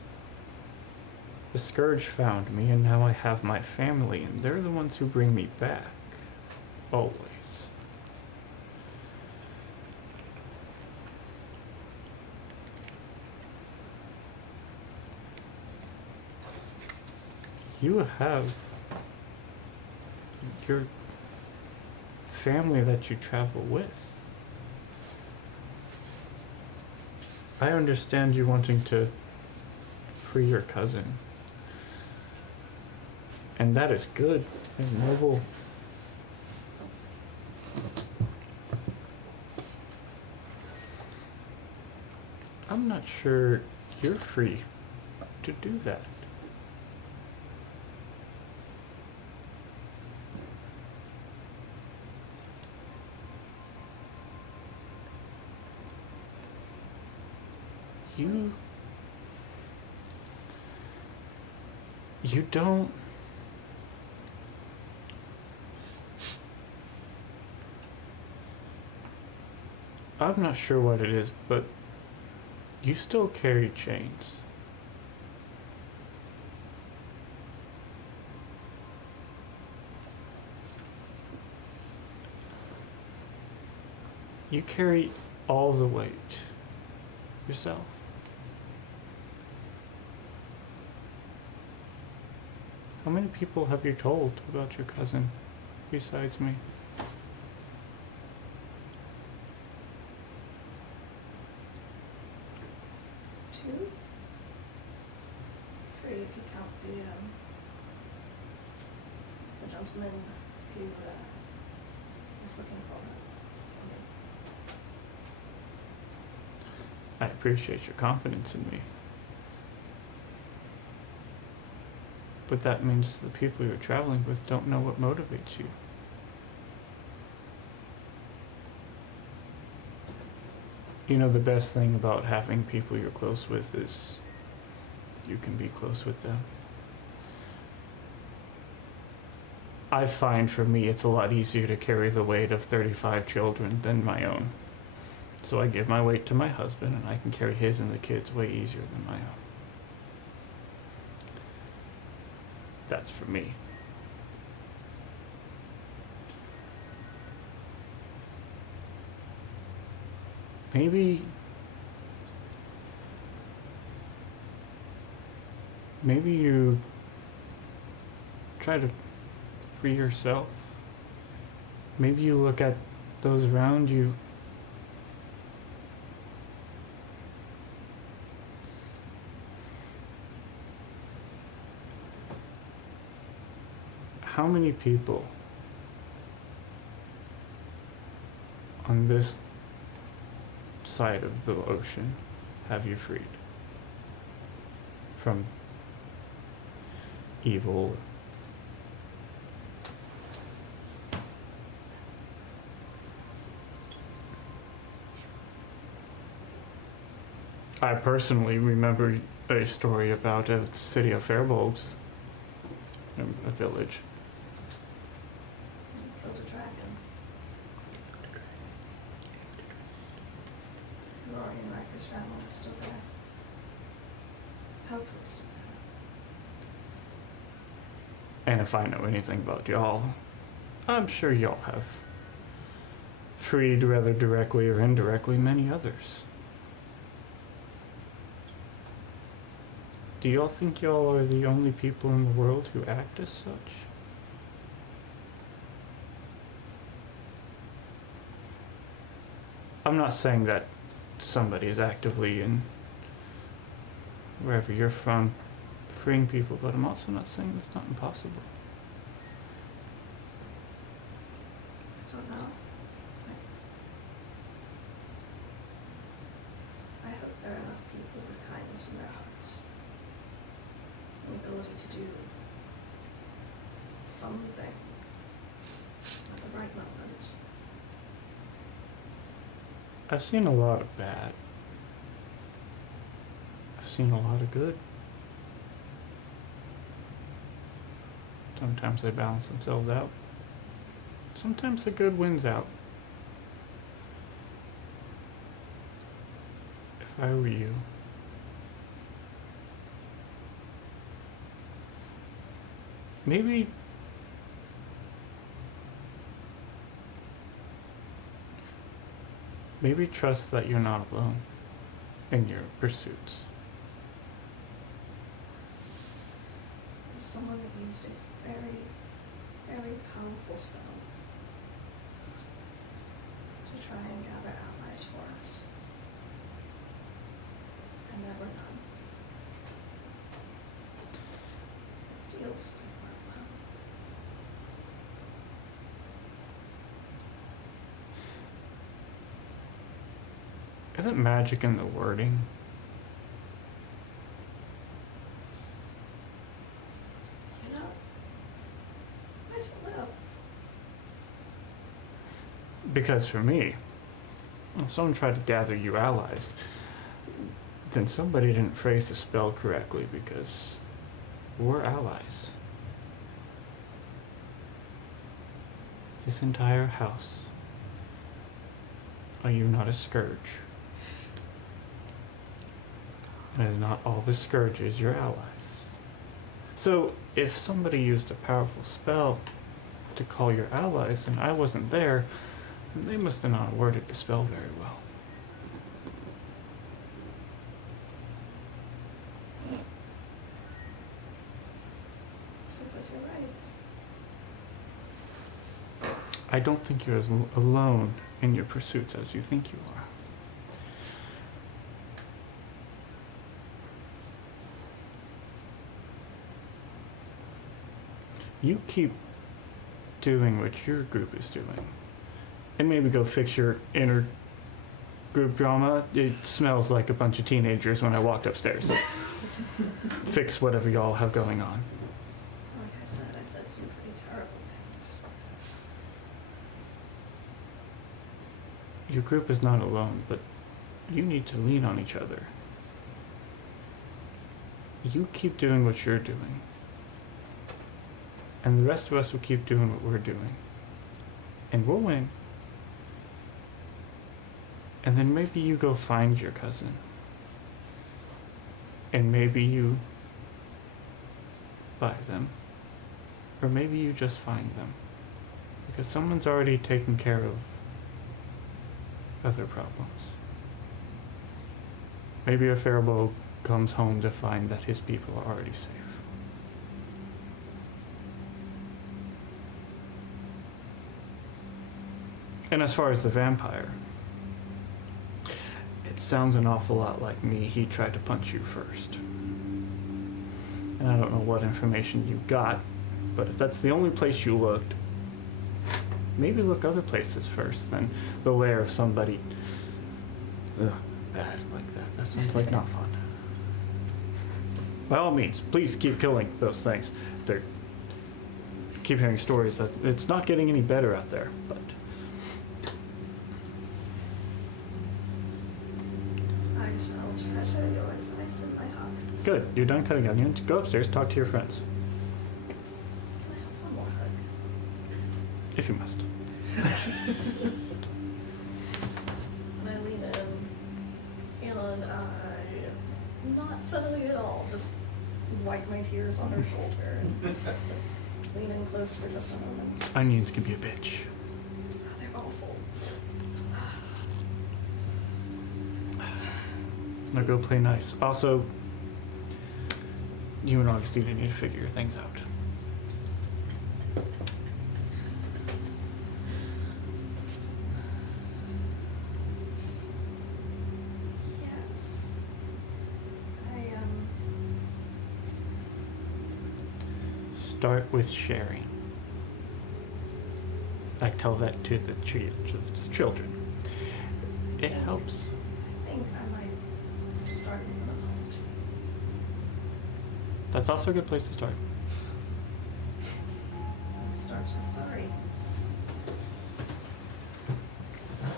The Scourge found me, and now I have my family, and they're the ones who bring me back. Always. you have your family that you travel with. I understand you wanting to free your cousin. And that is good and noble. I'm not sure you're free to do that. You don't. I'm not sure what it is, but you still carry chains. You carry all the weight yourself. How many people have you told about your cousin besides me? Two? Three if you count the gentleman who was looking for me. I appreciate your confidence in me. But that means the people you're traveling with don't know what motivates you. You know, the best thing about having people you're close with is you can be close with them. I find for me it's a lot easier to carry the weight of 35 children than my own. So I give my weight to my husband and I can carry his and the kids way easier than my own. That's for me. Maybe you try to free yourself. Maybe you look at those around you. How many people on this side of the ocean have you freed from evil? I personally remember a story about a city of Fairbolgs, a village. Killed a dragon. Rory and Riker's family is still there. Hopefully still there. And if I know anything about y'all, I'm sure y'all have freed, whether directly or indirectly, many others. Do y'all think y'all are the only people in the world who act as such? I'm not saying that somebody is actively in wherever you're from freeing people, but I'm also not saying it's not impossible. I don't know. I hope there are enough people with kindness in their hearts. The ability to do something at the right moment. I've seen a lot of bad. I've seen a lot of good. Sometimes they balance themselves out. Sometimes the good wins out. If I were you, maybe trust that you're not alone in your pursuits. someone that used a very, very powerful spell to try and gather allies for us. And there were none. Feels worthwhile. Isn't magic in the wording? You know, I don't know. Because for me, if someone tried to gather you allies, then somebody didn't phrase the spell correctly because we're allies. This entire house. Are you not a scourge? And is not all the scourges your allies? So if somebody used a powerful spell to call your allies and I wasn't there, then they must have not worded the spell very well. I suppose you're right. I don't think you're as alone in your pursuits as you think you are. You keep doing what your group is doing. And maybe go fix your inner group drama. It smells like a bunch of teenagers when I walked upstairs. So fix whatever y'all have going on. Like I said some pretty terrible things. Your group is not alone, but you need to lean on each other. You keep doing what you're doing. And the rest of us will keep doing what we're doing. And we'll win. And then maybe you go find your cousin. And maybe you buy them. Or maybe you just find them. Because someone's already taken care of other problems. Maybe a Faribault comes home to find that his people are already safe. And as far as the vampire, it sounds an awful lot like me. He tried to punch you first. And I don't know what information you got, but if that's the only place you looked, maybe look other places first than the lair of somebody bad like that. That sounds like not fun. By all means, please keep killing those things. They're keep hearing stories that it's not getting any better out there, but I shall treasure your advice in my heart. good. You're done cutting onion. Go upstairs, talk to your friends, Can I have one more hug? if you must. And I lean in, and I, not subtly at all, just wipe my tears on her shoulder and lean in close for just a moment. Onions can be a bitch. Oh, they're awful. Now go play nice. Also, you and Augustina need to figure your things out. Yes. Start with sharing. I tell that to the children. It helps. I think I might start with an apology. That's also a good place to start. It starts with sorry.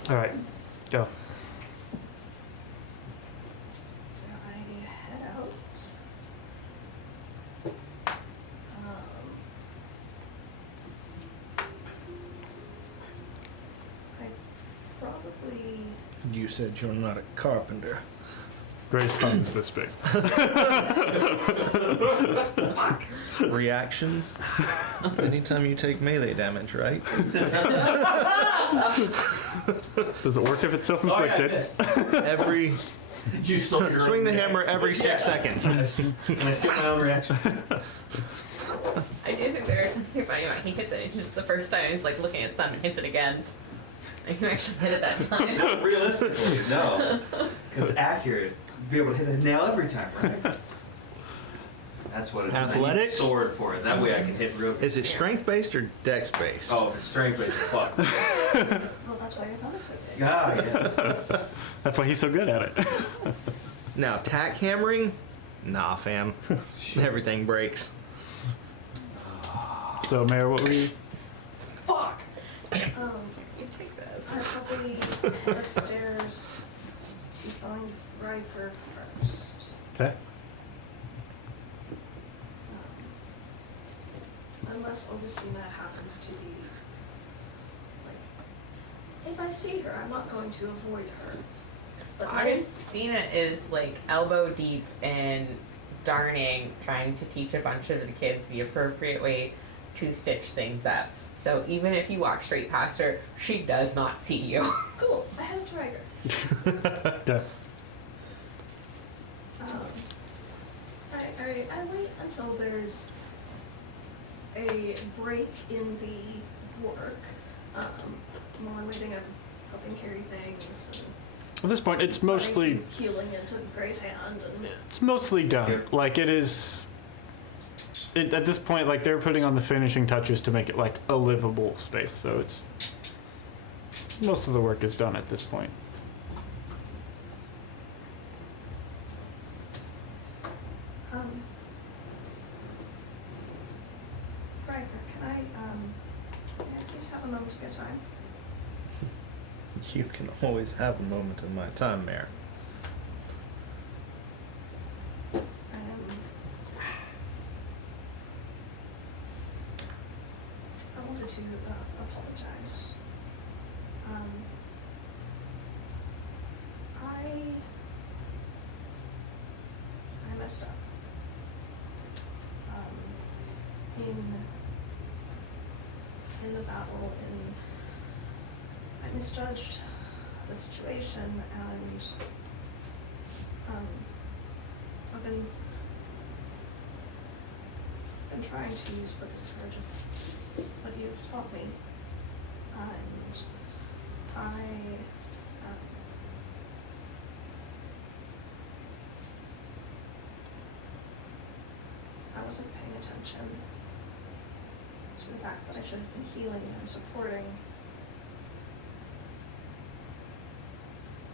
All right, go. So I head out. I probably. You said you're not a carpenter. Gray's thumb is this big. Reactions? Anytime you take melee damage, right? Does it work if it's self-inflicted? Every You stole your swing own the hammer reaction. every 6 seconds. Can I skip my own reaction? I do think there is something funny about he hits it. It's just the first time he's like looking at his thumb and hits it again. And you actually hit it that time. Realistically, no. Because accurate, you'd be able to hit the nail every time, right? That's what it is. I need a Athletics? sword for it. That way I can hit real good. Is it strength based or dex based? Oh, if it's strength based, fuck. Well, that's why your thumb is so big. Ah, yes. That's why he's so good at it. Now, tack hammering? Nah, fam. Everything breaks. So, Mayor, what were you? Fuck! You take this. I probably head upstairs to find Riper first. Okay. Unless Augustina happens to be, like, if I see her, I'm not going to avoid her. But Augustina is like elbow deep in darning, trying to teach a bunch of the kids the appropriate way to stitch things up. So even if you walk straight past her, she does not see you. cool, I head to Riker. Yeah. I wait until there's a break in the work. While I'm waiting, I'm helping carry things At this point, it's and mostly running some healing into Gray's hand. And it's mostly done. Like it is. At this point, like they're putting on the finishing touches to make it like a livable space. So it's most of the work is done at this point. Riker, can I please have a moment of your time? You can always have a moment of my time, Mayor. I wanted to apologize. I messed up. In the battle, I misjudged the situation, and I've been trying to use what the Scourge of what you've taught me, and I wasn't paying attention to the fact that I should have been healing and supporting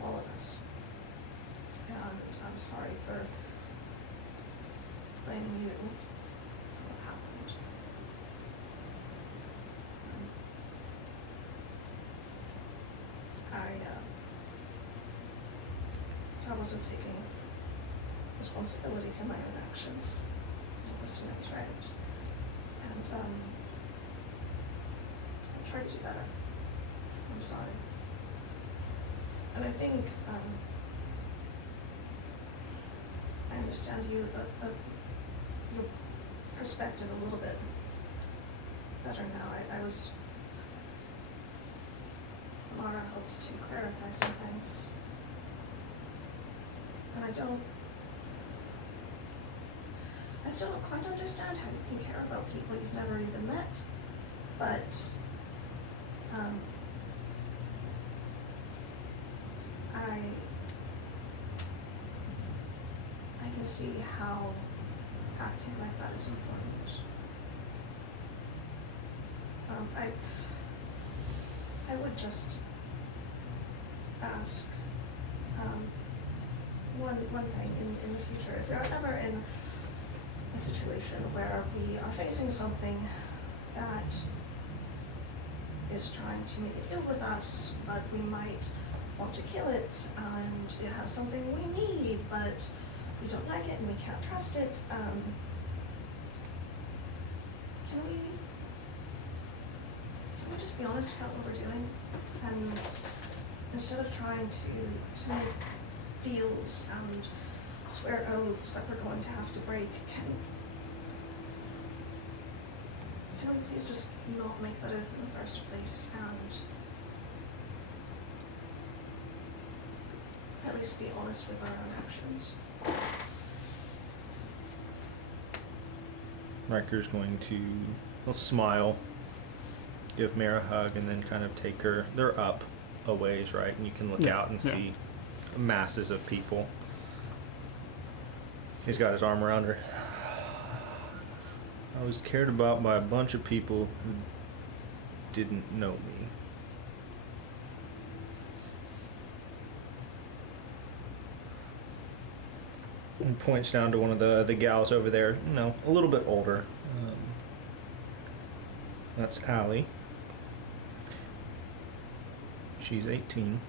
all of us. And I'm sorry for blaming you for what happened. I wasn't taking responsibility for my own actions. Augustina's right. And I'll try to do better. I'm sorry. And I think I understand your perspective a little bit better now. Mara helped to clarify some things. And I still don't quite understand how you can care about people you've never even met. But I can see how acting like that is important. I would just ask one thing in the future. If you're ever in a situation where we are facing something that is trying to make a deal with us, but we might want to kill it, and it has something we need, but we don't like it and we can't trust it, can we just be honest about what we're doing? And instead of trying to make deals and swear oaths that we're going to have to break, can we please just not make that oath in the first place and at least be honest with our own actions? Riker's going to he'll smile, give Mare a hug, and then kind of take her. They're up a ways, right? And you can look Yeah, out and yeah. see masses of people. He's got his arm around her. I was cared about by a bunch of people who didn't know me. And points down to one of the gals over there, you know, a little bit older. That's Allie. She's 18.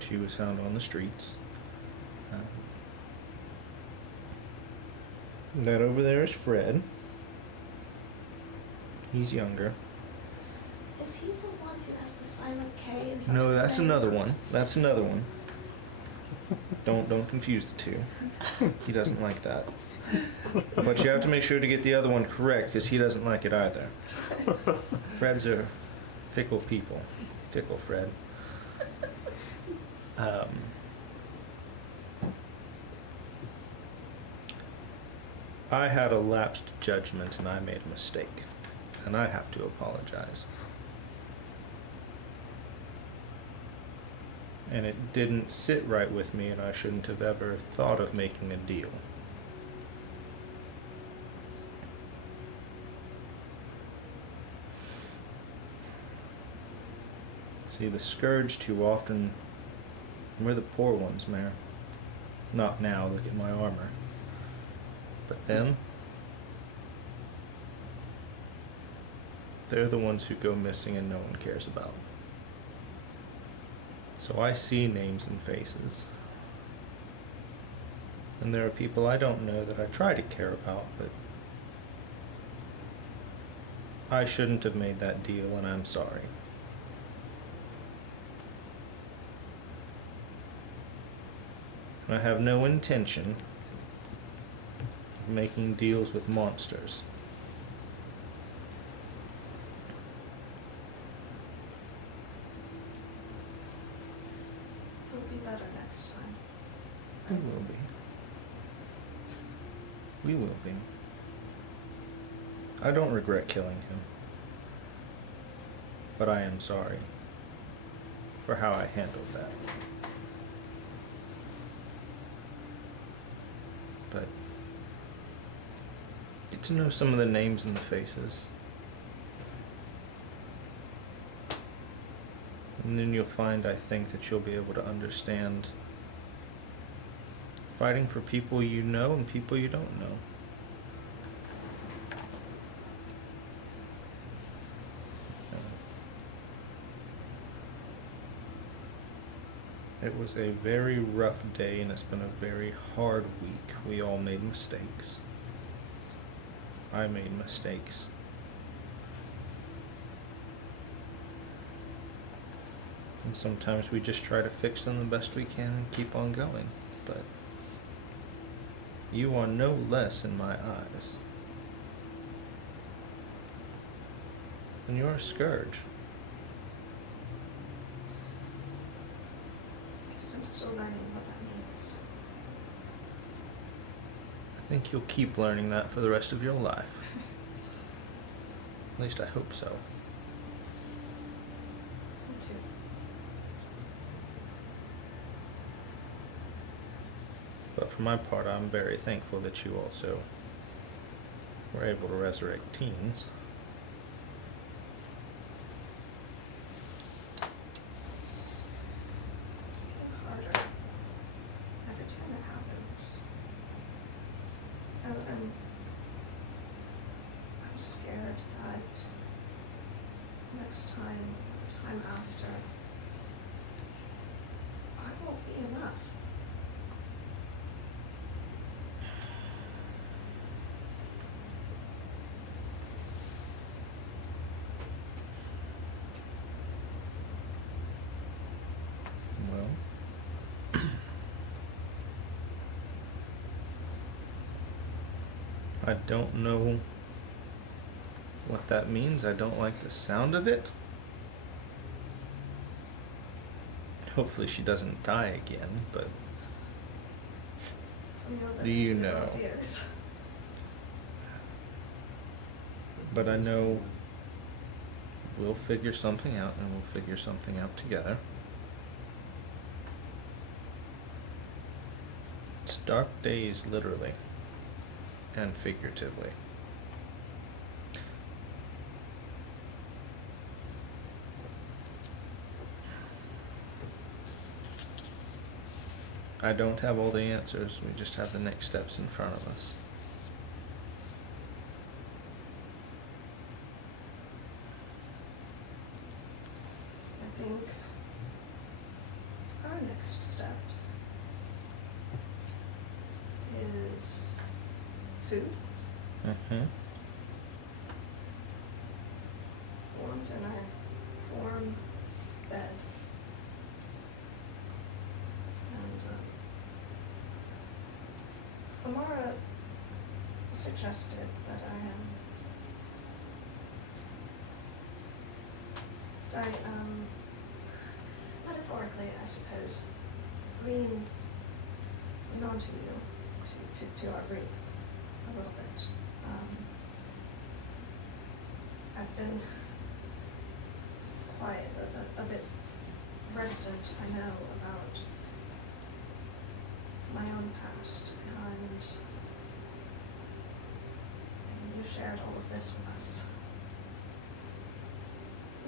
She was found on the streets. That over there is Fred. He's younger. Is he the one who has the silent K in front No, of his that's name? another one. That's another one. Don't confuse the two. He doesn't like that. But you have to make sure to get the other one correct because he doesn't like it either. Freds are fickle people. Fickle Fred. I had a lapsed judgment and I made a mistake. And I have to apologize. And it didn't sit right with me, and I shouldn't have ever thought of making a deal. See, the Scourge too often, we're the poor ones, Mare. Not now, look at my armor. But them, they're the ones who go missing and no one cares about. So I see names and faces. And there are people I don't know that I try to care about, but I shouldn't have made that deal, and I'm sorry. I have no intention of making deals with monsters. It'll be better next time. We will be. We will be. I don't regret killing him. But I am sorry for how I handled that. But get to know some of the names and the faces. And then you'll find, I think, that you'll be able to understand fighting for people you know and people you don't know. It was a very rough day and it's been a very hard week. We all made mistakes. I made mistakes. And sometimes we just try to fix them the best we can and keep on going. But you are no less in my eyes. And you're a Scourge. Guess I'm still learning what that means. I think you'll keep learning that for the rest of your life. At least I hope so. Me too. But for my part, I'm very thankful that you also were able to resurrect teens. It's getting harder every time it happens. And I'm scared that next time, the time after, I won't be enough. Well, I don't know what that means. I don't like the sound of it. Hopefully she doesn't die again, but that's Do you to the know? concierge. But I know we'll figure something out, and we'll figure something out together. It's dark days, literally and figuratively. I don't have all the answers, we just have the next steps in front of us. I think our next step is food, Mm-hmm. warm dinner, warm bed, and Amara suggested that metaphorically, I suppose, lean onto you, to our group a little bit. I've been quiet, a bit reticent, I know, about my own past, and you shared all of this with us.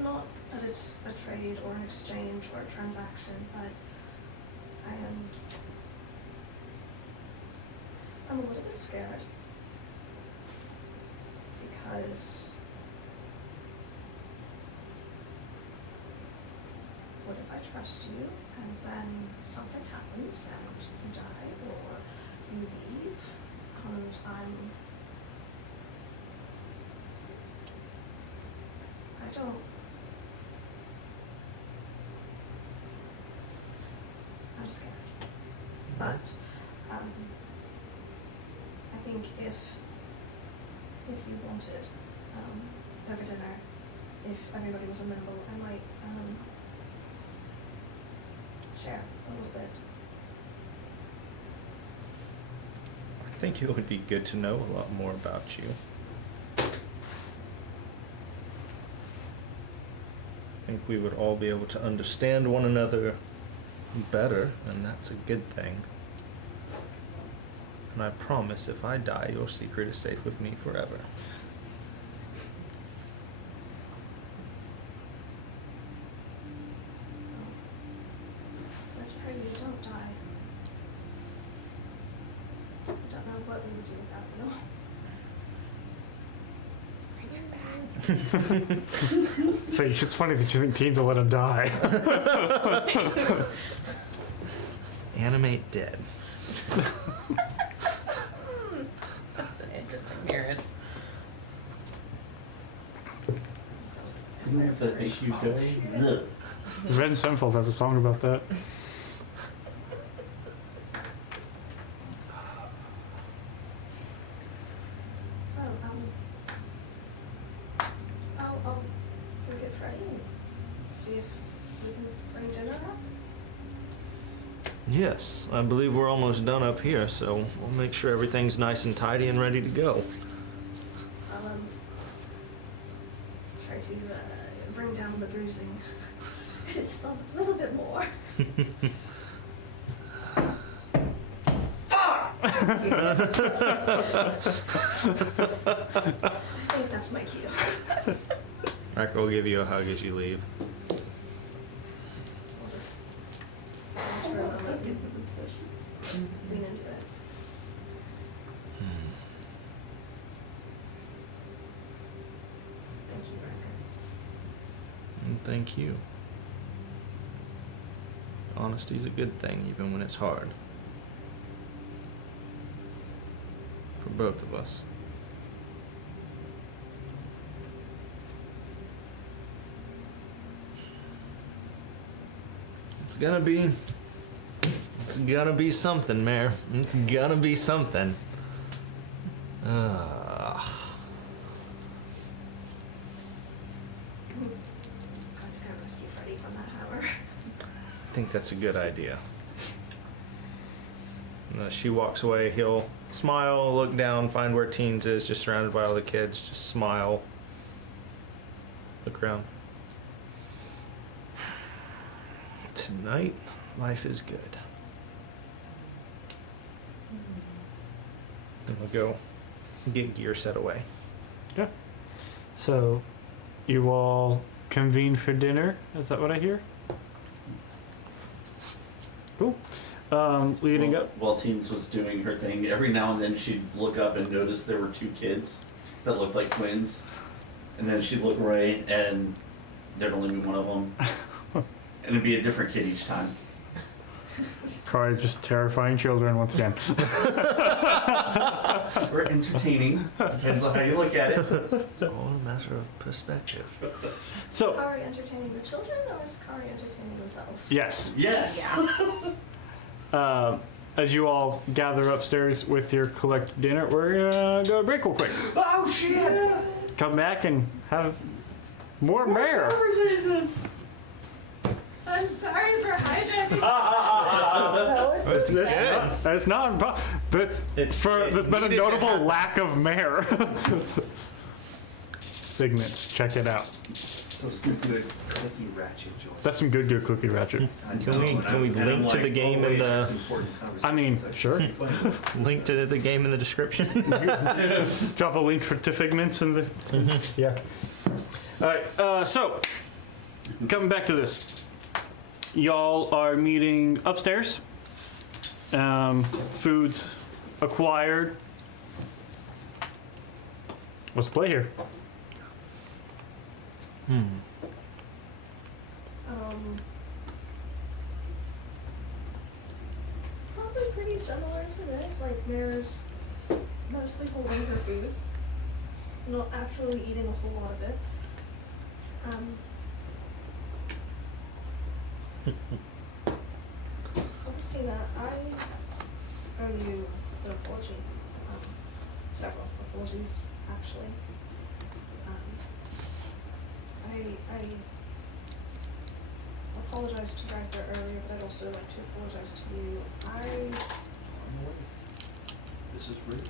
Not that it's a trade or an exchange or a transaction, but I'm a little bit scared because what if I trust you and then something happens and you die or you leave and I'm scared. But I think if you wanted over dinner, if everybody was amenable, I might share a little bit. I think it would be good to know a lot more about you. I think we would all be able to understand one another better, and that's a good thing. And I promise if I die, your secret is safe with me forever. Let's pray you don't die. I don't know what we would do without you. Bring him back. So it's funny that you think teens will let him die. Animate dead. That's an interesting narrative. Sounds Things that make you go, ugh. Ren Senfold has a song about that. Well, I'll go get Freddie and see if we can bring dinner up. Yes, I believe we're almost done up here, so we'll make sure everything's nice and tidy and ready to go. I'll try to bring down the bruising. It's a little bit more. I think that's my cue. Riker will give you a hug as you leave. We'll just pause for a moment and lean into it. Thank you, Riker. And thank you. Honesty's a good thing, even when it's hard. For both of us. It's gonna be something, Mayor. It's gonna be something. Got to go rescue Freddie from that hammer. I think that's a good idea. And as she walks away, he'll smile, look down, find where Teens is, just surrounded by all the kids, just smile, look around. Tonight, life is good. And we'll go get gear set away. Yeah. So, you all convene for dinner. Is that what I hear? Cool. Leading up. While Teens was doing her thing, every now and then she'd look up and notice there were two kids that looked like twins. And then she'd look away and there'd only be one of them. And it'd be a different kid each time. Kari just terrifying children once again. Or entertaining. Depends on how you look at it. It's all a matter of perspective. So, Kari entertaining the children, or is Kari entertaining themselves? yes. Yes! Yeah. As you all gather upstairs with your collected dinner, we're gonna go to break real quick. Oh shit! Come back and have more mare. Conversations! I'm sorry for hijacking. That's not a problem. There's been a needed to notable happen. lack of mare. Figments, check it out. Those good clicky ratchet joints. That's some good cookie ratchet. Can we link to the game in the I mean, sure. link to the game in the description? Drop a link to Figments in the. Yeah. All right. So, coming back to this, y'all are meeting upstairs. Food's acquired. What's the play here? Probably pretty similar to this. Like Mara's mostly holding her food, not actually eating a whole lot of it. Augustina, I owe you an apology. Several apologies, actually. I apologize to Riker earlier, but I'd also like to apologize to you. This is rude.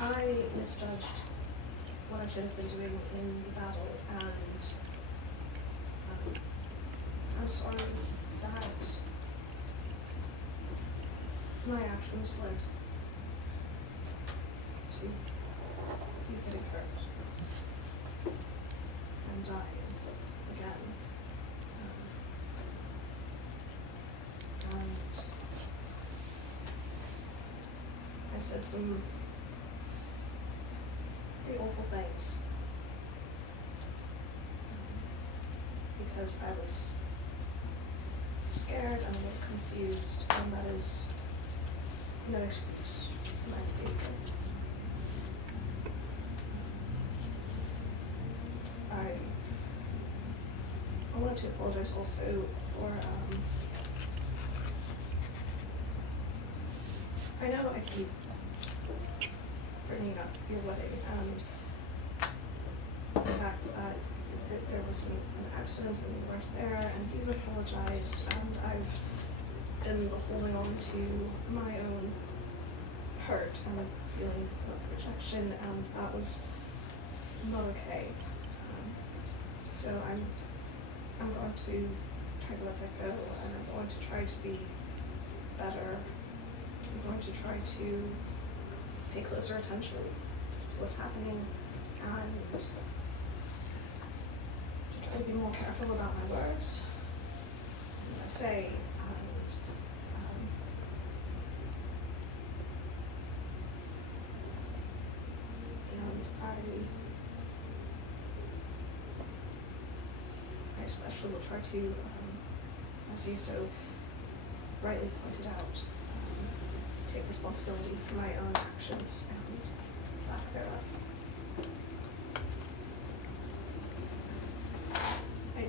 I misjudged what I should have been doing in the battle, and I'm sorry that my actions led to you getting hurt and dying again. And I said some pretty awful things because I was scared and a little confused, and that is no excuse for my behavior. I wanted to apologize also for I know I keep bringing up your wedding and the fact that there was an accident and we weren't there, and you've apologized, and I've been holding on to my own hurt and feeling of rejection, and that was not okay. So I'm going to try to let that go, and I'm going to try to be better. I'm going to try to pay closer attention to what's happening, and to try to be more careful about my words and what I say, and I especially will try to, as you so rightly pointed out, take responsibility for my own actions and lack thereof. I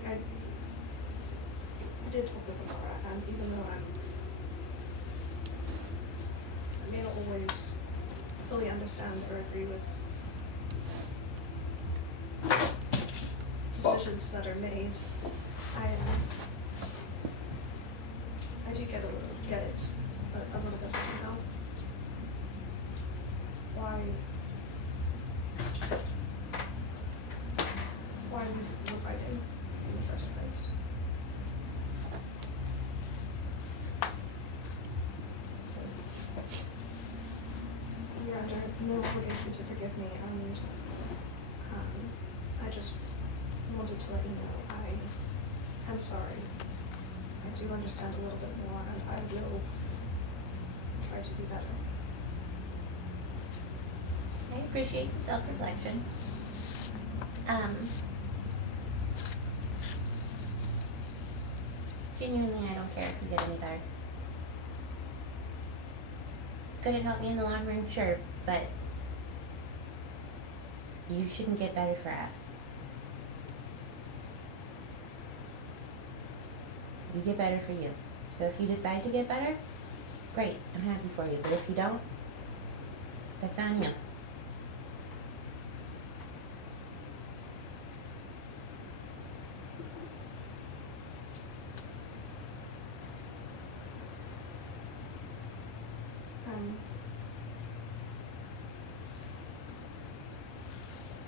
did talk with Amara, and even though I may not always fully understand or agree with decisions decisions that are made. I do get it a little bit, you know? Why we were fighting in the first place. So, you're under no obligation to forgive me, and I just wanted to let you know I'm sorry. I do understand a little bit more, and I will try to do better. I appreciate the self-reflection. Genuinely, I don't care if you get any better. Could it help me in the long run? Sure, but you shouldn't get better for us. You get better for you. So if you decide to get better, great, I'm happy for you. But if you don't, that's on you.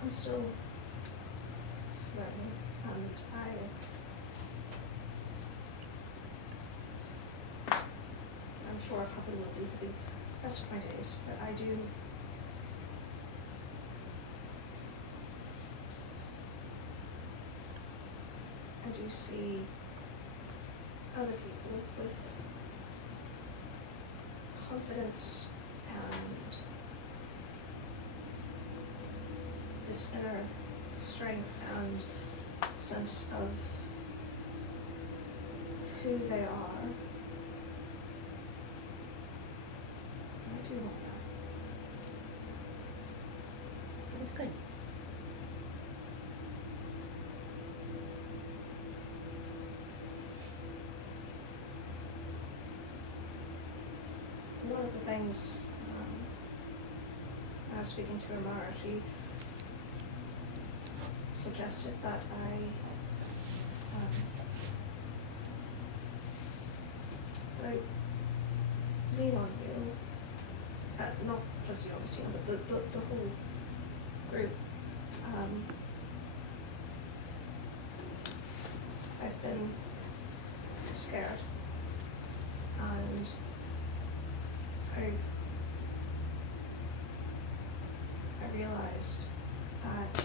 I'm still learning, and I'm sure I probably will do for the rest of my days, but I do see other people with confidence and this inner strength and sense of who they are. And I do want that. That's good. One of the things I was speaking to Amara, she suggested that I lean on you, not just you, Augustina, but the whole group. I've been scared, and I realized that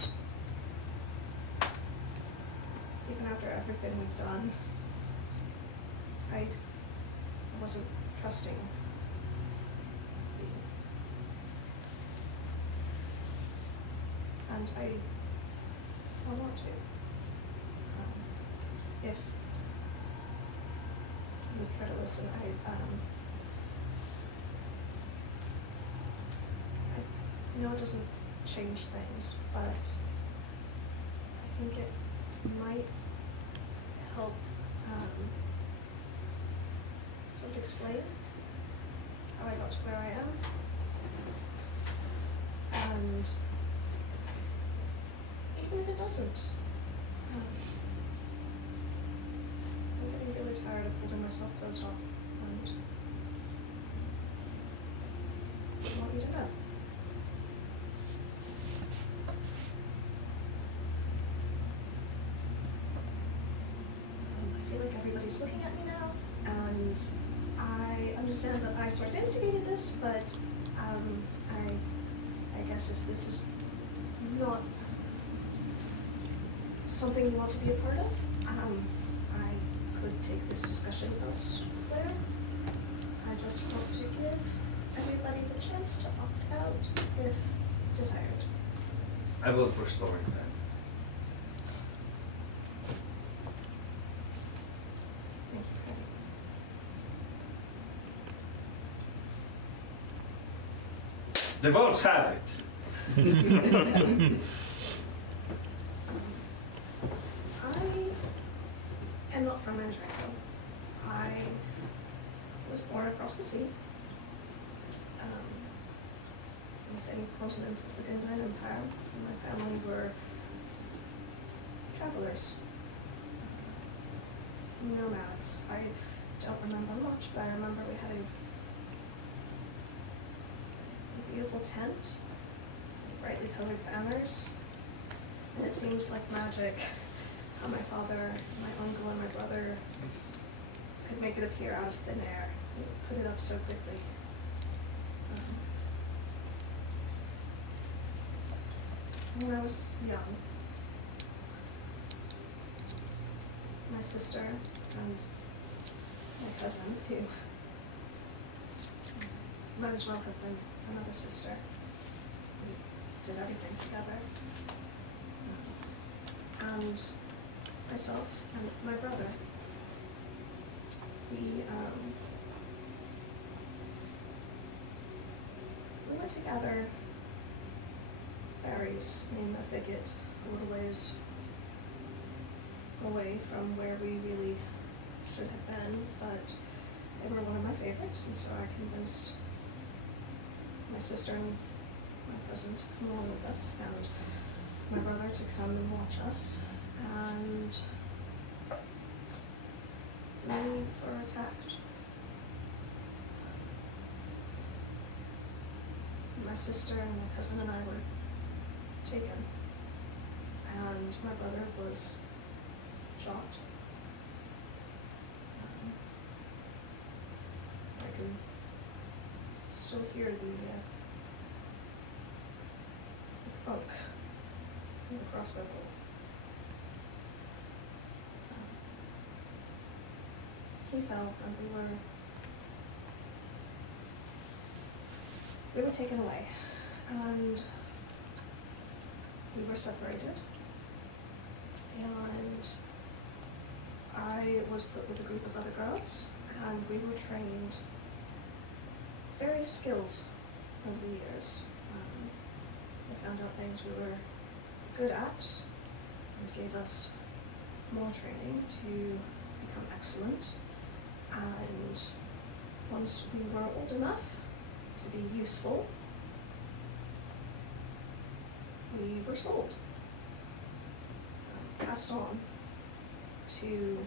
even after everything we've done, I wasn't trusting you. And I want to. If you would care to listen, I know it doesn't change things, but I think it might help sort of explain how I got to where I am. And even if it doesn't, I'm getting really tired of holding myself closed off, and I want you to know. I feel like everybody's looking at me now, and I understand that I sort of instigated this, but I guess if this is not something you want to be a part of, I could take this discussion elsewhere. I just want to give everybody the chance to opt out if desired. I vote for story time. Thank you, Freddie. The votes have it. I am not from Andreco. I was born across the sea, in the same continent as the Gundine Empire. My family were travelers, nomads. I don't remember much, but I remember we had a beautiful tent with brightly colored banners, and it seemed like magic how my father, my uncle, and my brother could make it appear out of thin air and put it up so quickly. When I was young, my sister and my cousin, who might as well have been another sister, we did everything together, and myself and my brother, we went to gather berries in a thicket a little ways away from where we really should have been, but they were one of my favorites, and so I convinced my sister and my cousin to come along with us, and my brother to come and watch us, and we were attacked. My sister and my cousin and I were taken, and my brother was shot. I can still hear the thunk of the crossbow bolt. He fell, and we were taken away, and we were separated, and I was put with a group of other girls, and we were trained various skills over the years. They found out things we were good at and gave us more training to become excellent, and once we were old enough to be useful, we were sold, passed on to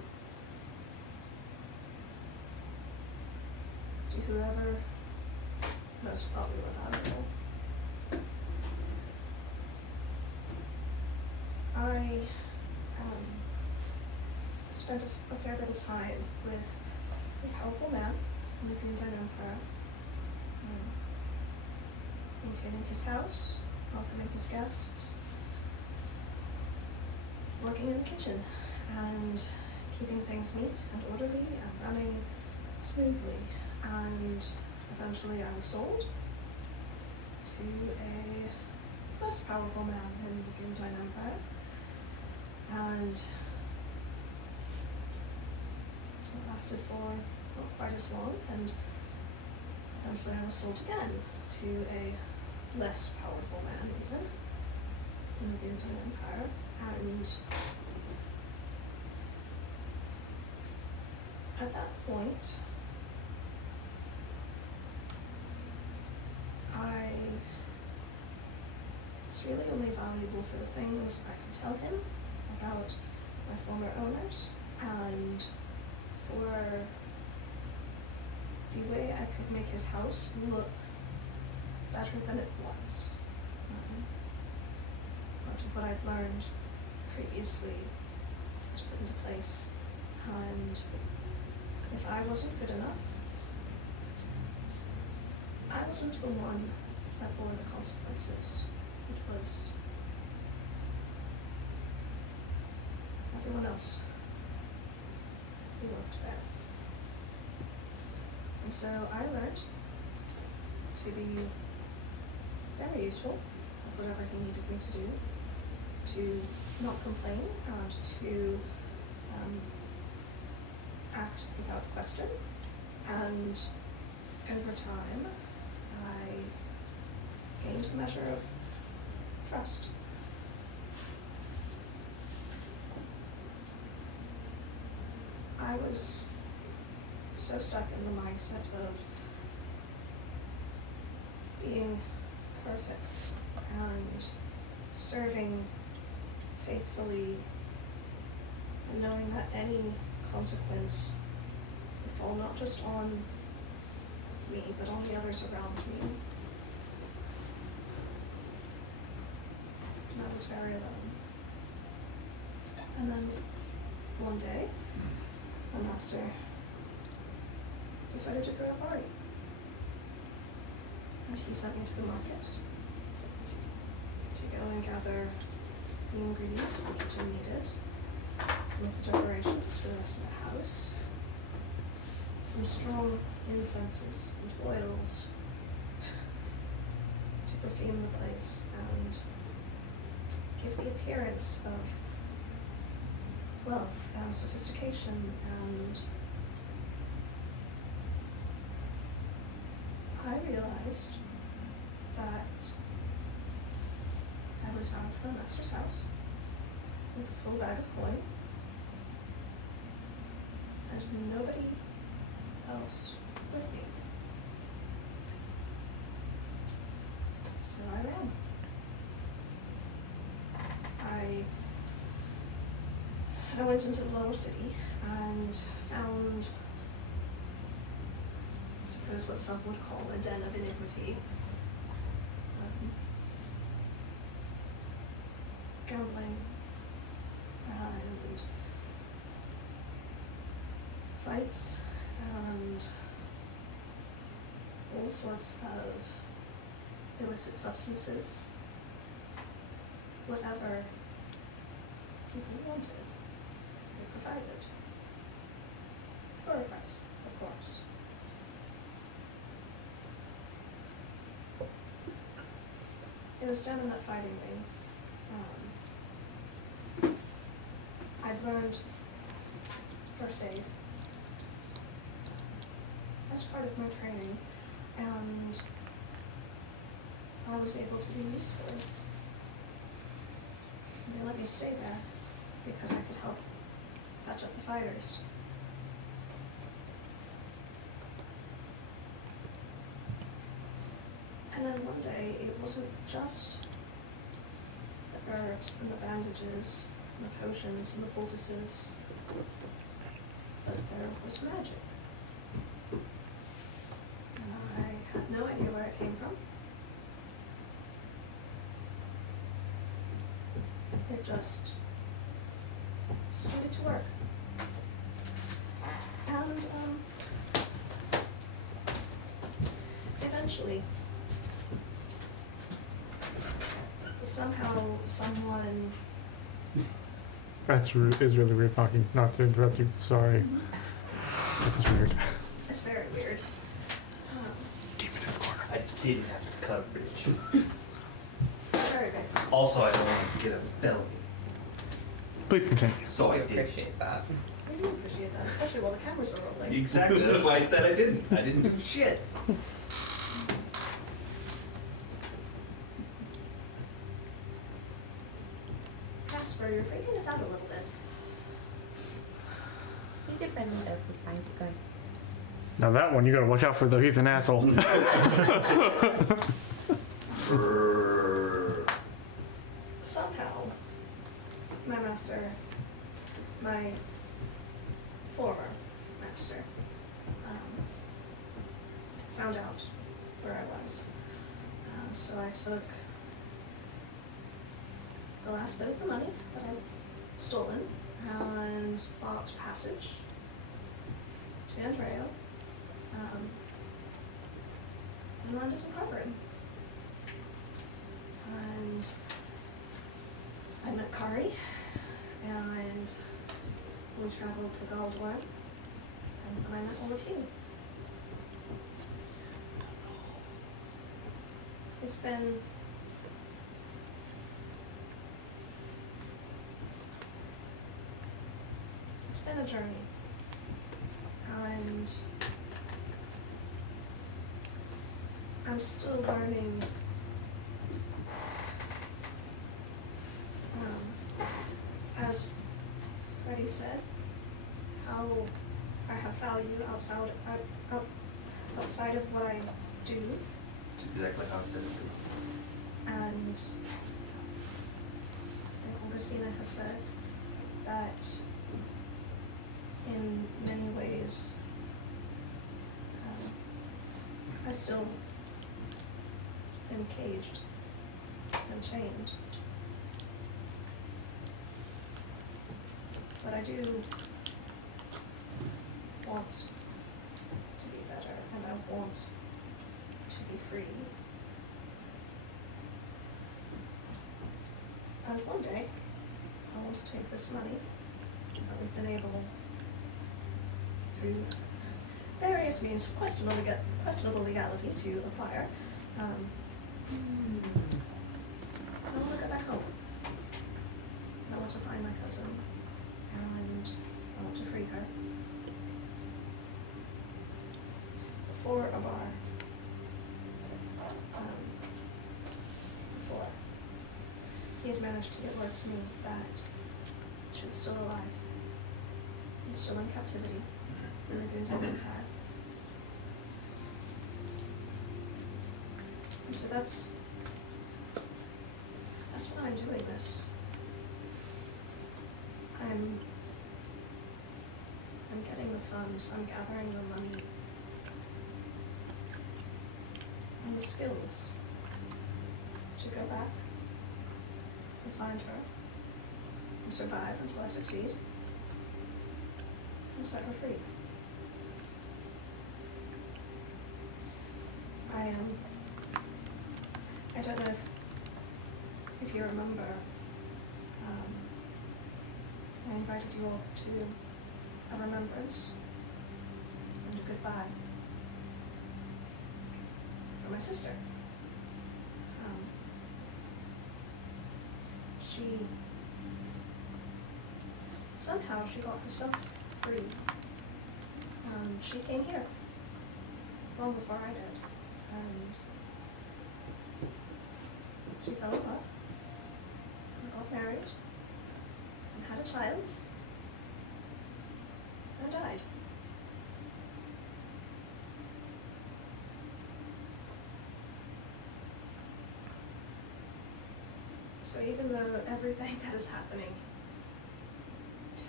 whoever most thought we were valuable. I spent a fair bit of time with a powerful man in the Green Empire, maintaining his house, welcoming his guests, working in the kitchen, and keeping things neat and orderly and running smoothly. And eventually I was sold to a less powerful man in the Gundine Empire, and it lasted for not quite as long, and eventually I was sold again to a less powerful man even in the Gundine Empire, and at that point I was really only valuable for the things I could tell him about my former owners, and for the way I could make his house look better than it was. Much of what I'd learned previously was put into place, and if I wasn't good enough, I wasn't the one that bore the consequences. It was everyone else who worked there. And so I learned to be very useful at whatever he needed me to do, to not complain, and to act without question. And over time, I gained a measure of trust. I was so stuck in the mindset of being perfect and serving faithfully and knowing that any consequence would fall not just on me, but on the others around me. And I was very alone. And then one day, my master decided to throw a party. And he sent me to the market to go and gather the ingredients the kitchen needed, some of the decorations for the rest of the house, some strong incenses and oils to perfume the place and give the appearance of wealth and sophistication and I realized that I was out of my master's house with a full bag of coin and nobody else with me. So I ran. I went into the lower city and found, I suppose, what some would call a den of iniquity. Gambling and fights and all sorts of illicit substances, whatever people wanted, they provided. For a price, of course. It was down in that fighting ring. I'd learned first aid as part of my training, and I was able to be useful. They let me stay there because I could help patch up the fighters. And then one day, it wasn't just the herbs and the bandages and the potions and the poultices, but there was magic. And I had no idea where it came from. It just started to work. And eventually, somehow someone... That's is really weird talking. Not to interrupt you. Sorry. That's weird. It's very weird. Keep it in the corner. I didn't have to cut a bridge. Very big. Also, I don't want to get a felony, Please continue. so I We did. appreciate that. We do appreciate that, especially while the cameras are rolling. Exactly. That's why I said I didn't. I didn't do shit. Casper, you're freaking us out a little bit. He's a friendly ghost, it's fine, keep going. Now that one you gotta watch out for though. He's an asshole. Somehow, my master, my former master, found out where I was. So I took the last bit of the money that I'd stolen and bought passage to Andreo, and landed in Harvard. And I met Kari, and we traveled to Galdor, and then I met all of you. It's been a journey, and I'm still learning as Freddie said, how I have value outside of what I do, That's exactly how I said it. and Augustina has said that in many ways, I still am caged and chained. But I do want to be better, and I want to be free. And one day, I want to take this money that we've been able, through various means of questionable legality, to acquire. I want to go back home. I want to find my cousin, and I want to free her. Before a bar, before he had managed to get word to me that she was still alive and still in captivity in the Goon's Empire. And so that's why I'm doing this. I'm getting the funds, I'm gathering the money and the skills to go back and find her and survive until I succeed and set her free. I don't know if you remember, I invited you all to a remembrance and a goodbye for my sister. Somehow she got herself free. She came here long before I did, and she fell in love and got married and had a child and died. So even though everything that is happening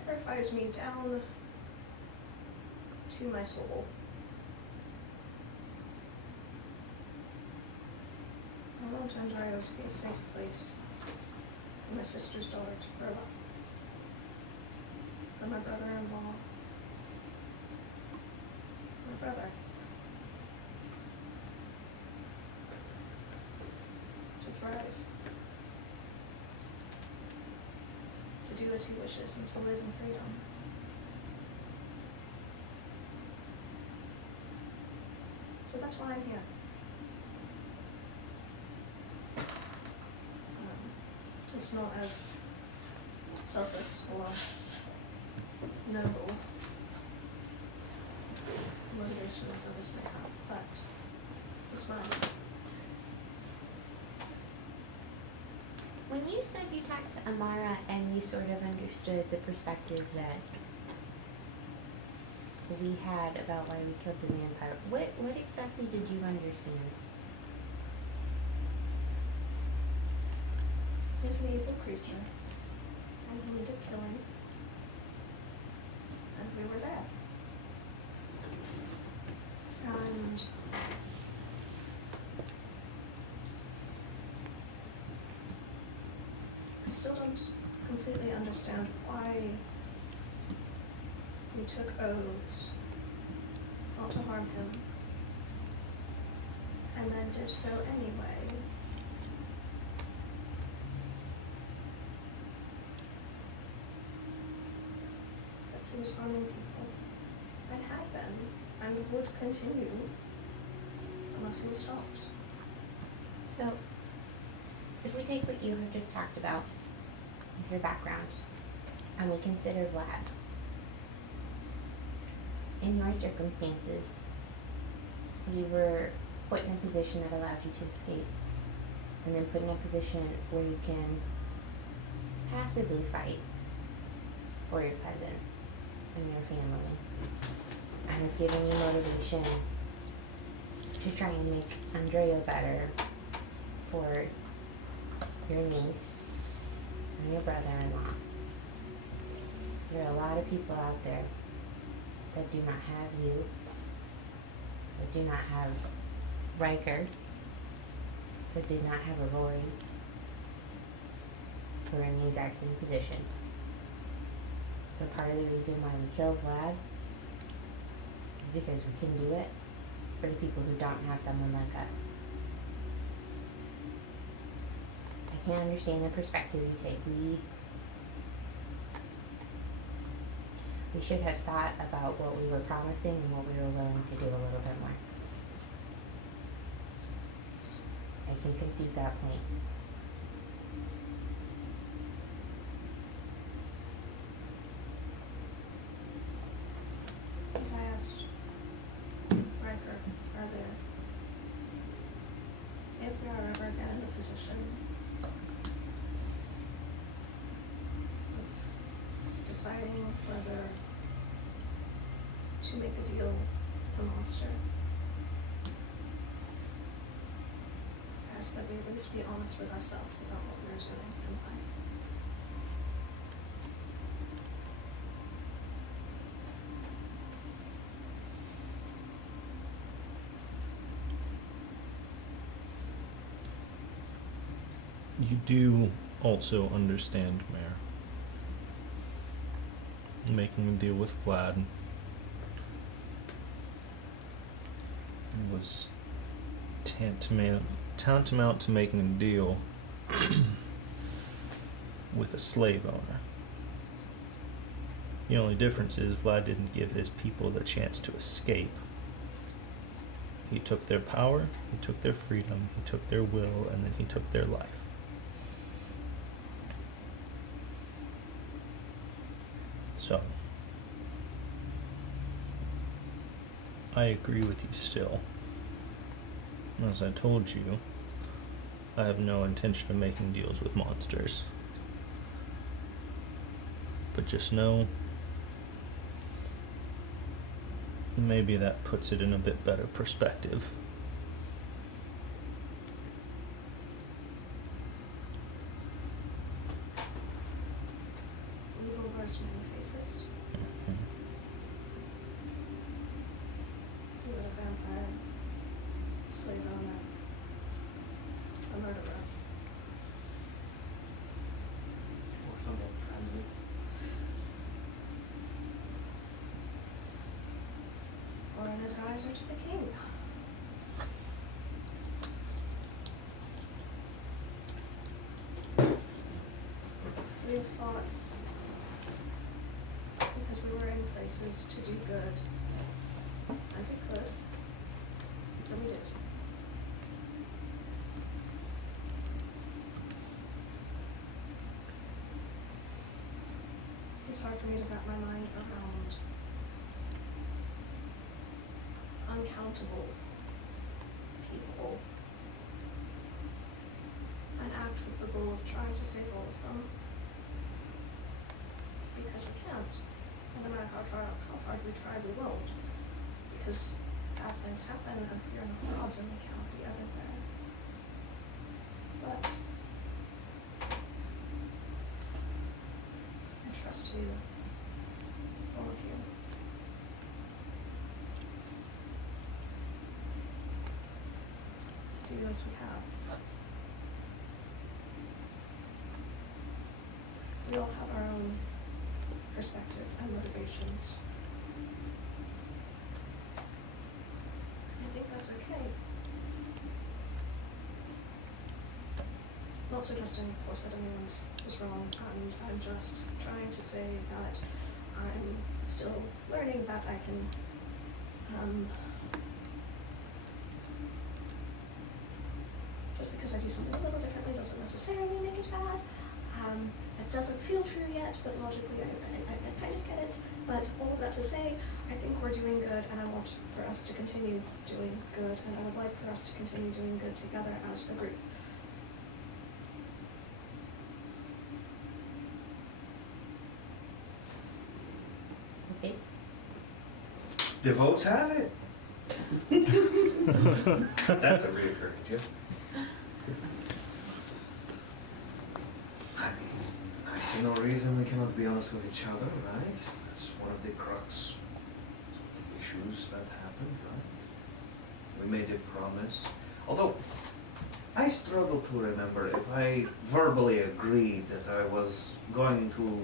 terrifies me down to my soul, I want Ontario to be a safe place for my sister's daughter to grow up, for my brother-in-law, my brother, to thrive, to do as he wishes, and to live in freedom. So that's why I'm here. It's not as selfless or noble motivation as others may have, but it's mine. When you said you talked to Amara and you sort of understood the perspective that we had about why we killed the vampire, what exactly did you understand? He's an evil creature, and he needed killing, and we were there. And I still don't completely understand why we took oaths not to harm him, and then did so anyway. But he was harming people, and had been, and would continue unless he was stopped. So, if we take what you have just talked about, with your background, and we consider Vlad, in your circumstances, you were put in a position that allowed you to escape, and then put in a position where you can passively fight for your cousin and your family, and it's giving you motivation to try and make Andrea better for your niece and your brother-in-law. There are a lot of people out there that do not have you, that do not have Riker, that did not have a Rory, who are in the exact same position. But part of the reason why we killed Vlad is because we can do it for the people who don't have someone like us. I can understand the perspective you take. We should have thought about what we were promising and what we were willing to do a little bit more. I can concede that point. As I asked Riker earlier, if we are ever again in a position of deciding whether to make a deal with the monster, I ask that we at least be honest with ourselves about what we are doing and why. You do also understand, Mayor. Making a deal with Vlad was tantamount to making a deal with a slave owner. The only difference is Vlad didn't give his people the chance to escape. He took their power, he took their freedom, he took their will, and then he took their life. So, I agree with you still. As I told you, I have no intention of making deals with monsters. But just know, maybe that puts it in a bit better perspective. Evil wears many faces. You let a vampire, slave owner, a murderer, Or someone friendly. or an advisor to the king. We have fought because we were in places to do good, and we could, until we did. It's hard for me to wrap my mind around uncountable people and act with the goal of trying to save all of them. Because we can't. And no matter how hard we try, we won't. Because bad things happen and we are not gods and we cannot be everywhere. But I trust you, all of you. To do as we have. We all have our own perspective and motivations. I think that's okay. Not suggesting, of course, that anyone's is wrong, and I'm just trying to say that I'm still learning that I can, just because I do something a little differently doesn't necessarily make it bad. It doesn't feel true yet, but logically I kind of get it. But all of that to say, I think we're doing good, and I want for us to continue doing good, and I would like for us to continue doing good together as a group. Okay. The votes have it. That's a reoccurring joke. I mean, I see no reason we cannot be honest with each other, right? That's one of the crux issues that happened, right? We made a promise. Although, I struggle to remember if I verbally agreed that I was going to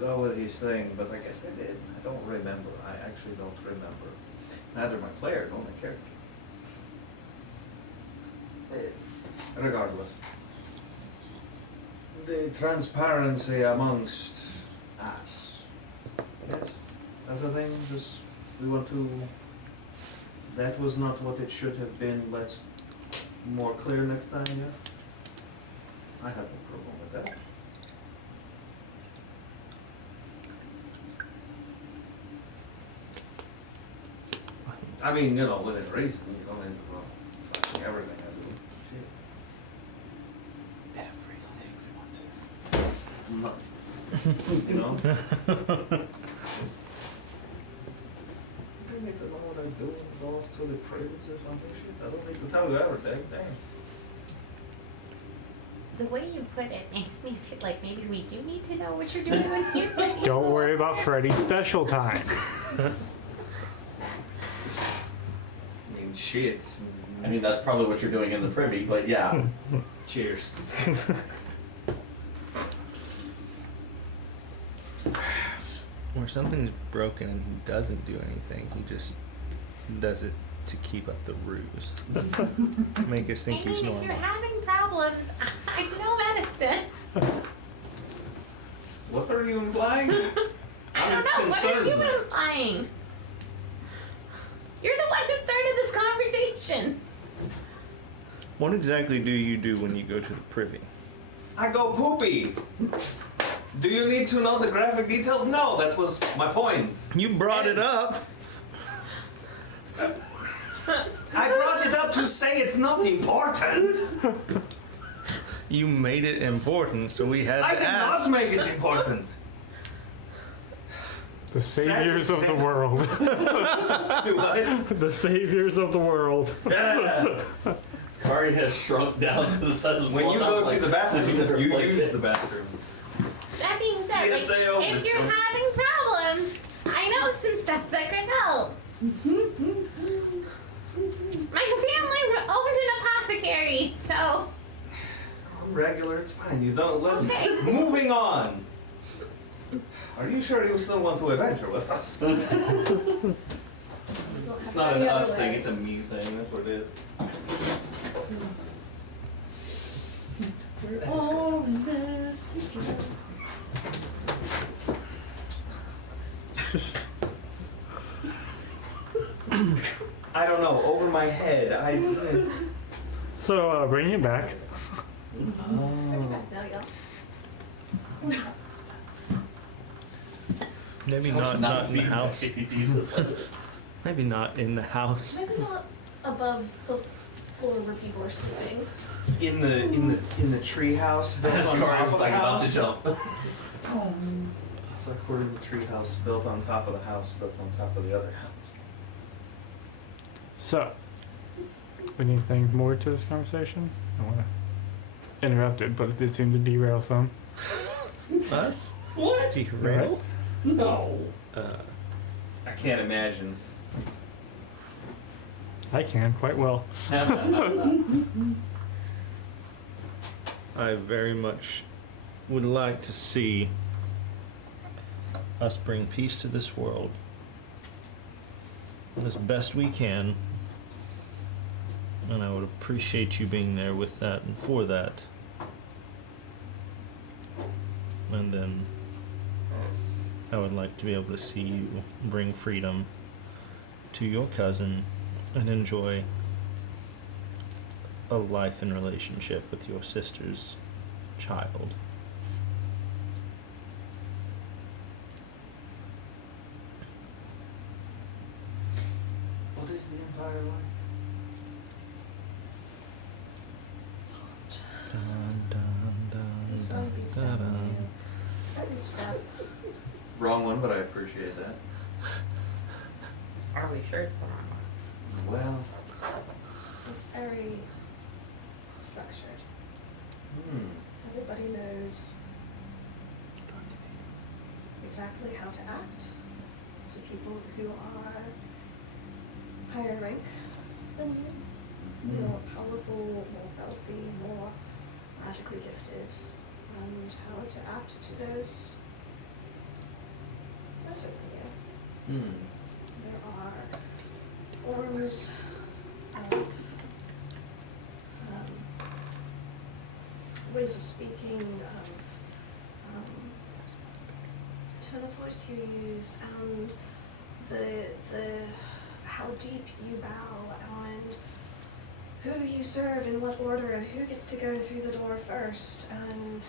go with his thing, but I guess I did. I don't remember. I actually don't remember. Neither my player nor my character. Regardless. The transparency amongst us. Yes, that's the thing. Just we want to. That was not what it should have been. Let's more clear next time. Yeah. I have no problem with that. I mean, you know, within reason. You don't need to fucking everything. I do. Shit. Everything we want to. You know? I need to know what I do, go off to the previous or something shit. I don't need to tell you everything, damn. The way you put it makes me feel like maybe we do need to know what you're doing when you say Don't worry about Freddy's special time. I mean, shit. I mean, that's probably what you're doing in the privy, but yeah. Cheers. Where something's broken and he doesn't do anything, he just does it to keep up the ruse. Make us think I he's mean, if normal. you're having problems, I know medicine. What are you implying? I don't know. What are you implying? You're the one who started this conversation. What exactly do you do when you go to the privy? I go poopy. Do you need to know the graphic details? No, that was my point. You brought it up. I brought it up to say it's not important. You made it important, so we had I to did ask. not make it important. The saviors of the world. What? The saviors of the world. Yeah. Kari has shrunk down to the size of When you go to the bathroom, you like use this. the bathroom. That being said, like, PSA over, if you're so- having problems, I know some stuff that could help. My family owned an apothecary, so I'm regular, it's fine. You don't. Let's. Okay. Moving on. Are you sure you still want to adventure with us? It's not an us thing, it's a me thing. That's what it is. We're all in this together. I don't know. Over my head, So, bringing it back. Oh. Now, Maybe not in the house. house. Maybe not in the house. maybe not above the floor where people are sleeping. In the tree house built As on Kari top was of the like about to house. jump. It's like we're in the tree house built on top of the house built on top of the other house. So, anything more to this conversation? I want to interrupt it, but it did seem to derail some. Us? What? Derail? No. I can't imagine. I can quite well. I very much would like to see us bring peace to this world as best we can. And I would appreciate you being there with that and for that. And then I would like to be able to see you bring freedom to your cousin and enjoy a life and relationship with your sister's child. What is the Empire like? Dun, dun, dun, The sun beats dun, down dun. on you. Every step. Wrong one, but I appreciate that. Are we sure it's the wrong one? Well, It's very structured. Everybody knows exactly how to act to people who are higher rank than you, more powerful, more wealthy, more magically gifted, and how to act to those lesser than you. There are forms of ways of speaking, of tone of voice you use, and the how deep you bow, and who you serve in what order, and who gets to go through the door first. And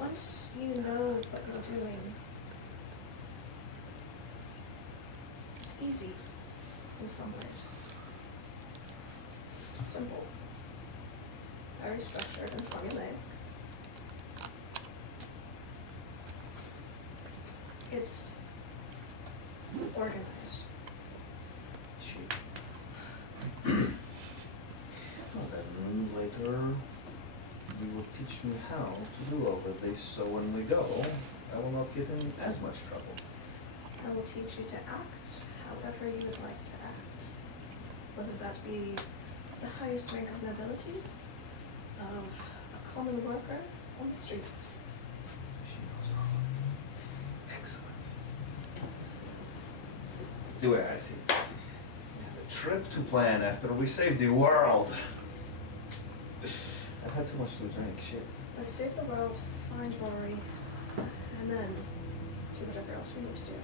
once you know what you're doing, it's easy in some ways. Simple. Very structured and formulaic. It's organized. Well, then later you will teach me how to do all of this, so when we go, I will not get in as much trouble. I will teach you to act however you would like to act. Whether that be the highest rank of nobility, of a common worker on the streets. She knows all of it. Excellent. The way I see it, we have a trip to plan after we save the world. I've had too much to drink, shit. Let's save the world, find Rory, and then do whatever else we need to do.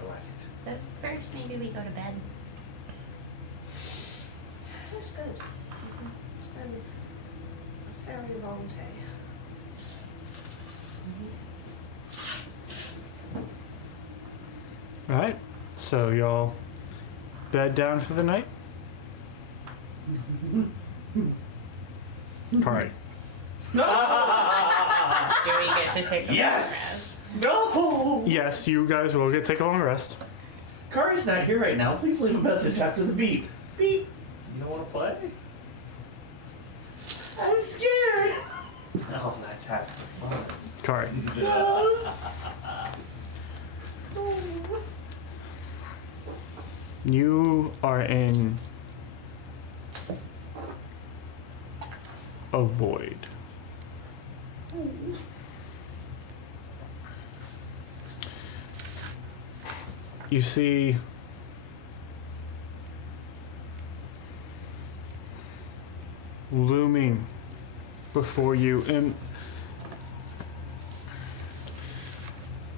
I like it. But first, maybe we go to bed. Sounds good. It's been a very long day. Alright, so y'all bed down for the night? Alright. Do we get to take a Yes! No! Yes, you guys will take a long rest. Kari's not here right now. Please leave a message after the beep. Beep. You don't want to play? I'm scared. Oh, that's half the fun. Kari. Yes. You are in a void. You see looming before you in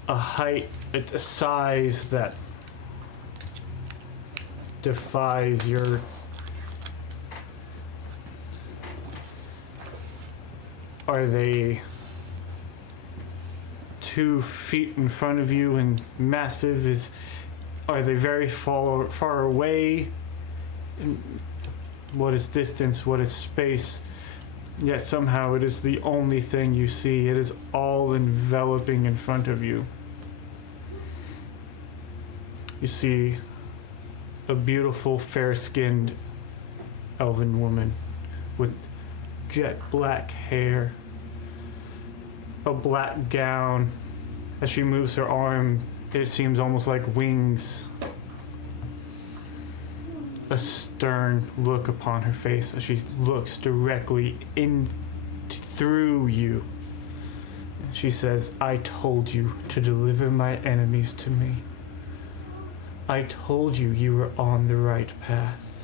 a height, it's a size that defies your are they 2 feet in front of you and massive? Are they very far away? What is distance? What is space? Yet somehow it is the only thing you see. It is all enveloping in front of you. You see a beautiful, fair-skinned elven woman with jet black hair, a black gown. As she moves her arm, it seems almost like wings. A stern look upon her face as she looks directly through you. She says, "I told you to deliver my enemies to me. I told you you were on the right path.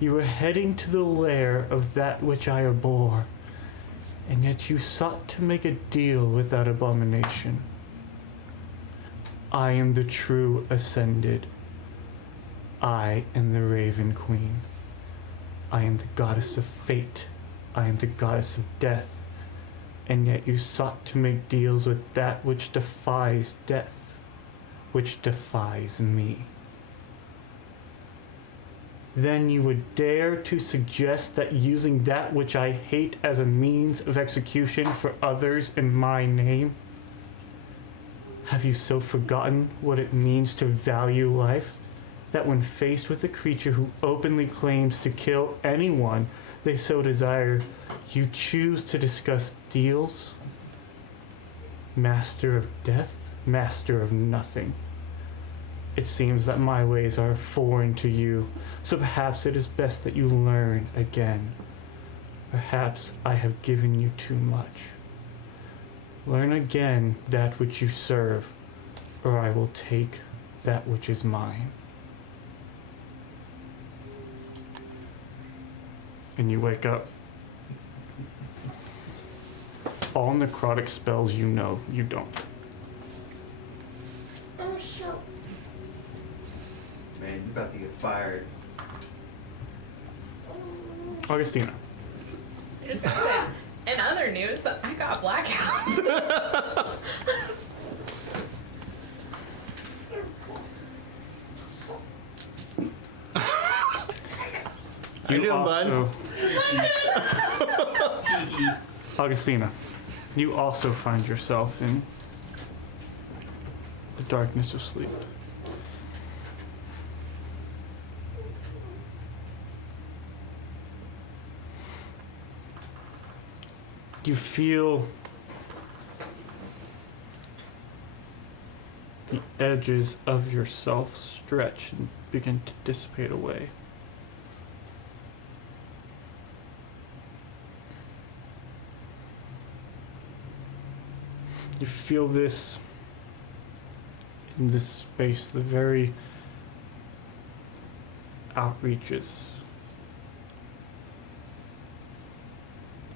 You were heading to the lair of that which I abhor, and yet you sought to make a deal with that abomination. I am the true ascended. I am the Raven Queen. I am the goddess of fate. I am the goddess of death. And yet you sought to make deals with that which defies death, which defies me. Then you would dare to suggest that using that which I hate as a means of execution for others in my name? Have you so forgotten what it means to value life that when faced with a creature who openly claims to kill anyone they so desire, you choose to discuss deals? Master of death? master of nothing. It seems that my ways are foreign to you, so perhaps it is best that you learn again. Perhaps I have given you too much. Learn again that which you serve, or I will take that which is mine. And you wake up. All necrotic spells you know, you don't. Oh, so. Man, you're about to get fired. Augustina. You're just gonna say, in other news, I got blackouts. How you doing, bud? Augustina, you also find yourself in the darkness of sleep. You feel the edges of yourself stretch and begin to dissipate away. You feel this in this space, the very outreaches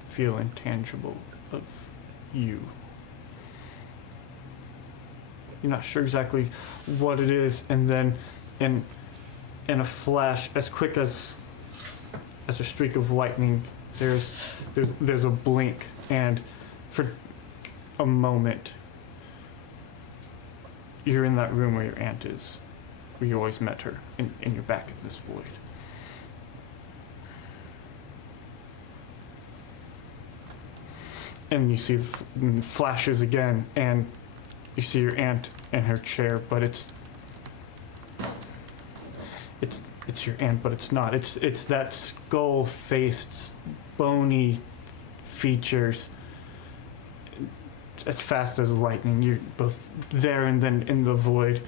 feel intangible of you. You're not sure exactly what it is, and then in a flash, as quick as a streak of lightning, there's a blink, and for a moment you're in that room where your aunt is, where you always met her, and you're back in this void. And you see the flashes again, and you see your aunt in her chair, but it's your aunt, but it's not. It's that skull-faced, bony features. As fast as lightning, you're both there and then in the void.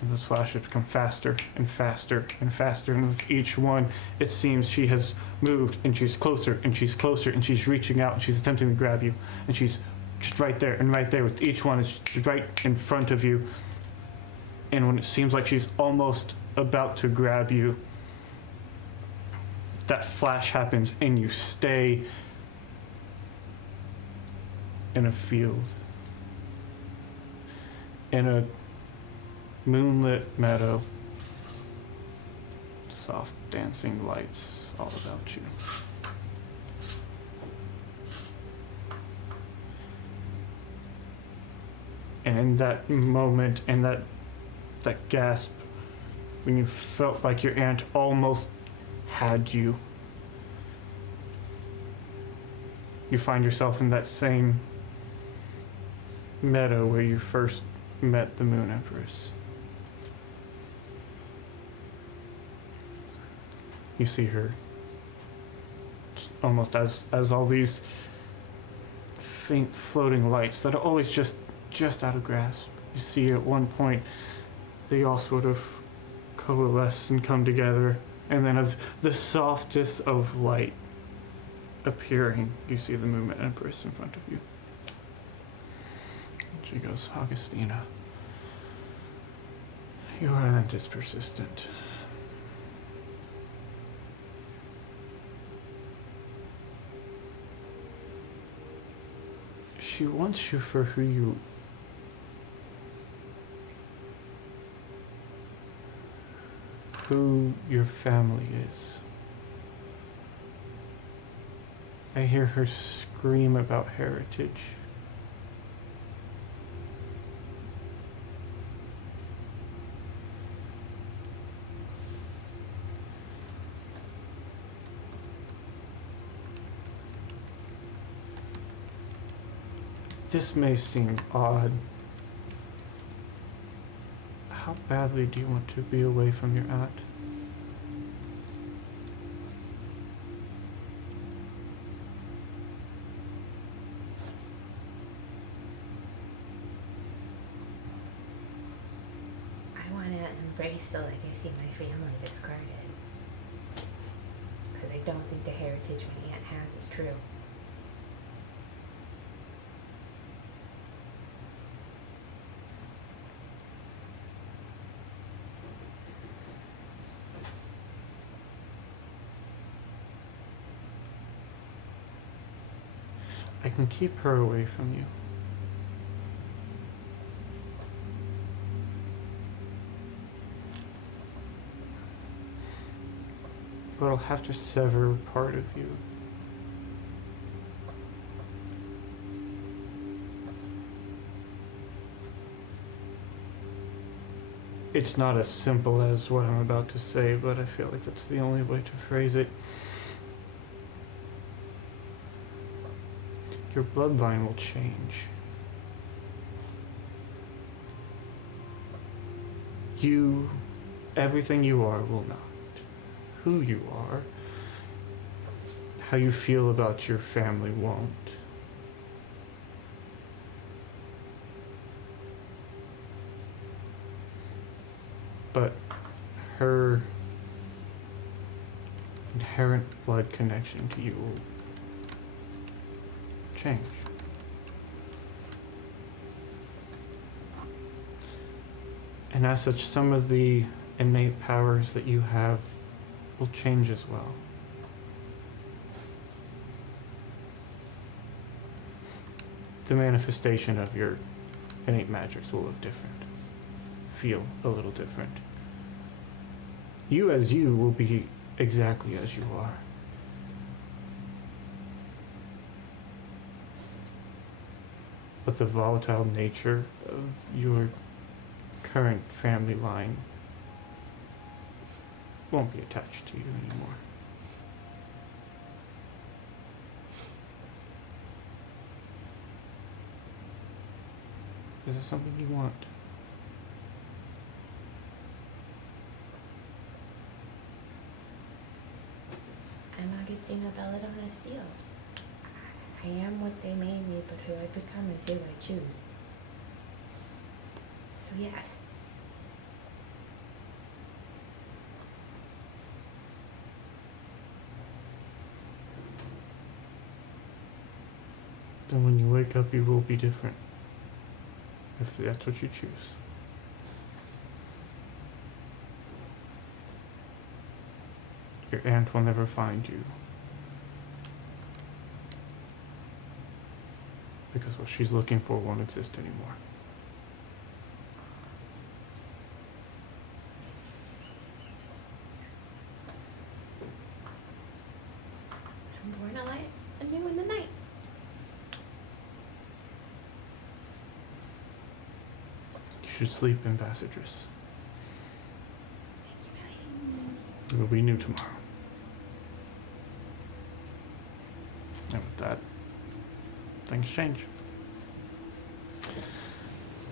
And those flashes become faster and faster and faster. And with each one, it seems she has moved, and she's closer and she's closer, and she's reaching out and she's attempting to grab you. And she's just right there and right there. With each one, it's right in front of you. And when it seems like she's almost about to grab you, that flash happens and you stay in a field, in a moonlit meadow, soft dancing lights all about you. And in that moment, in that gasp, when you felt like your aunt almost had you, you find yourself in that same meadow where you first met the Moon Empress. You see her almost as all these faint floating lights that are always just out of grasp. You see at one point they all sort of coalesce and come together, and then of the softest of light appearing, you see the Moon Empress in front of you. She goes, Augustina, your aunt is persistent. She wants you for who your family is. I hear her scream about heritage. This may seem odd. How badly do you want to be away from your aunt? embrace so like I see my family discarded. Because I don't think the heritage my aunt has is true. I can keep her away from you. But I'll have to sever part of you. It's not as simple as what I'm about to say, but I feel like that's the only way to phrase it. Your bloodline will change. You, everything you are will not. Who you are, how you feel about your family won't. But her inherent blood connection to you will change. And as such, some of the innate powers that you have will change as well. The manifestation of your innate magics will look different, feel a little different. You as you will be exactly as you are. But the volatile nature of your current family line won't be attached to you anymore. Is there something you want? I'm Augustina Belladonna Steele. I am what they made me, but who I become is who I choose. So yes. Then when you wake up, you will be different. If that's what you choose. Your aunt will never find you. Because what she's looking for won't exist anymore. I'm born alive, anew in the night. You should sleep, Ambassadress. Thank you, Milady. It will be new tomorrow. And with that, things change.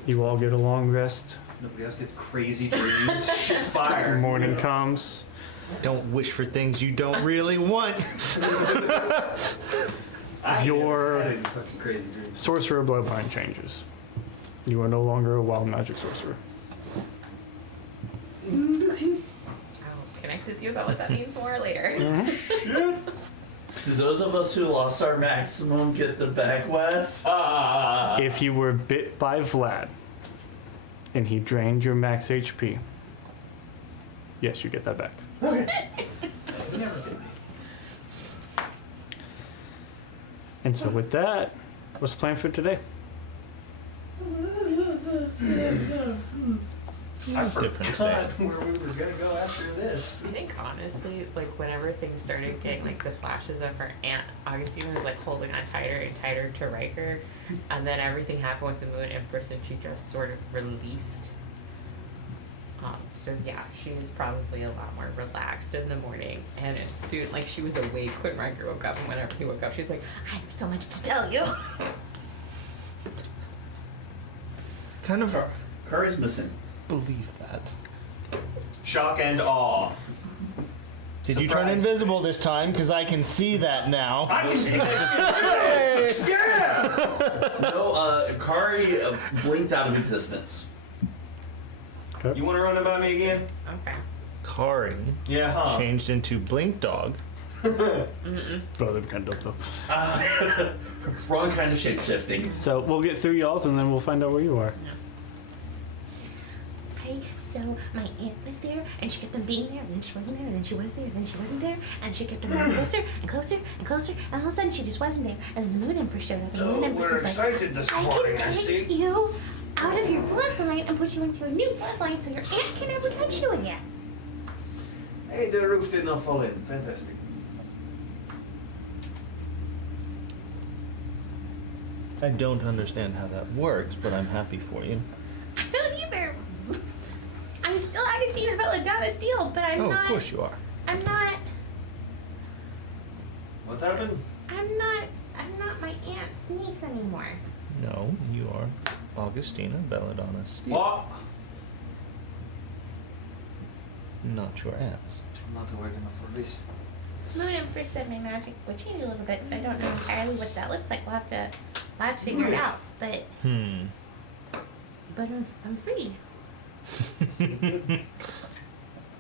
You all get a long rest. Nobody else gets crazy dreams. Shit fire. Morning comes. Don't wish for things you don't really want. Your I didn't fucking crazy dreams. sorcerer bloodline changes. You are no longer a wild magic sorcerer. I'll connect with you about what that means more later. Do those of us who lost our maximum get the back, Wes? If you were bit by Vlad and he drained your max HP, yes, you get that back. And so with that, what's the plan for today? Different God, where we were gonna go after this. I think honestly, like whenever things started getting like the flashes of her aunt, Augustine was like holding on tighter and tighter to Riker, and then everything happened with the Moon Empress, and she just sort of released. So yeah, she is probably a lot more relaxed in the morning, and as soon like she was awake when Riker woke up, and whenever he woke up, she's like, I have so much to tell you. Kind of Kari's missing. believe that. Shock and awe. Did you turn Surprise. invisible this time? Because I can see that now. I can see that shit. Yeah. No, Kari blinked out of existence. Okay. You want to run it by me again? Okay. Kari Yeah, huh? changed into Blink Dog. Both kind of though. Wrong kind of shape shifting. So we'll get through y'all's and then we'll find out where you are. Right, so my aunt was there, and she kept on being there, and then she wasn't there, and then she was there, and then she wasn't there, and she kept on getting closer and closer and closer, and all of a sudden she just wasn't there, and then the Moon Empress showed up, and the Moon Empress we're is like, excited this I morning, can I take see. you out of your bloodline and put you into a new bloodline so your aunt can never touch you again. Hey, the roof did not fall in. Fantastic. I don't understand how that works, but I'm happy for you. I don't either. I'm still Augustina Belladonna Steele, but I'm not. Of course you are. I'm not. What happened? I'm not my aunt's niece anymore. No, you are Augustina Belladonna Steele. What? Not your ass. I'm not awake enough for this. Moon Empress said my magic would change a little bit, so I don't know entirely what that looks like. We'll have to figure it out. But I'm free.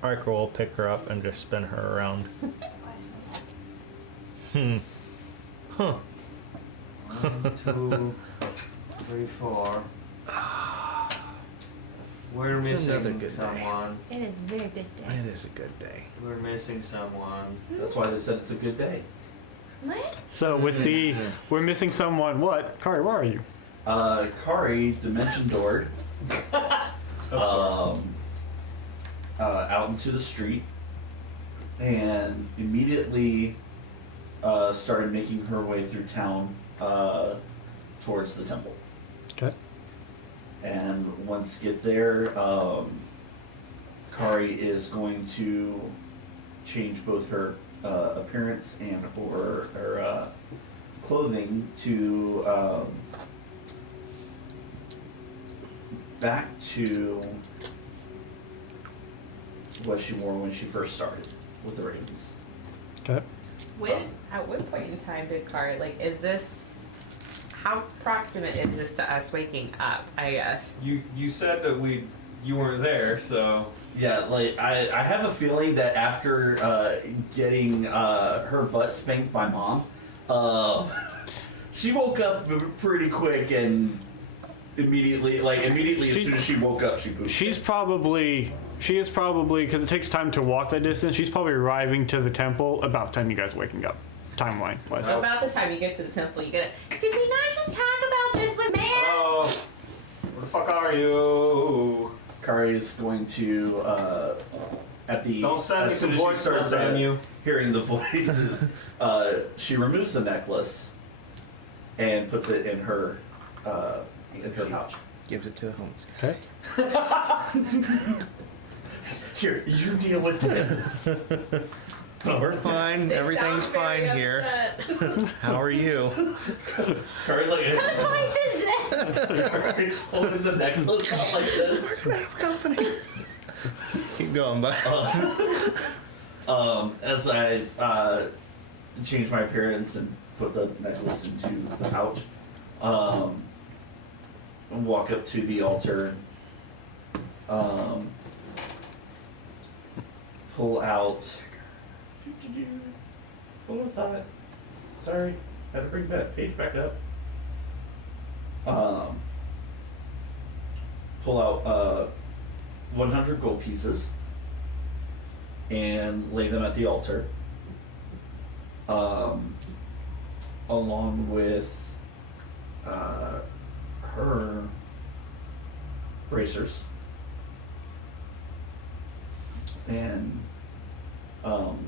Archer will pick her up and just spin her around. Huh. 1, 2, 3, 4. We're It's missing another good day. someone. It is a very good day. It is a good day. We're missing someone. That's why they said it's a good day. What? So with the we're missing someone. What? Kari, where are you? Kari, dimension doored. Out into the street, and immediately started making her way through town towards the temple. Okay. And once get there, Kari is going to change both her appearance and her clothing to back to what she wore when she first started with the Ravens. Okay. At what point in time did Kari, is this, how proximate is this to us waking up, I guess? You said that you weren't there, so Yeah, I have a feeling that after getting her butt spanked by Mom, she woke up pretty quick and immediately as soon as she woke up, she pooped. She is probably, because it takes time to walk that distance, she's probably arriving to the temple about the time you guys are waking up, timeline wise. So about the time you get to the temple, you get it. Did we not just talk about this with Mayor? oh, where the fuck are you? Kari is going to at the Don't send me as soon to as she voicemail, starts damn you. hearing the voices, she removes the necklace and puts it in her pouch. Gives it to the homeless Okay. Here, you deal with this. guy. We're fine. They Everything's sound very fine here. upset. How are you? Kari's like, Whose voice is this? Kari's holding the necklace out like this. Company. Keep going, bud. As I change my appearance and put the necklace into the pouch, and walk up to the altar, pull out. Hold on, thought. Sorry, had to bring that page back up. Pull out 100 gold pieces and lay them at the altar, along with her bracers and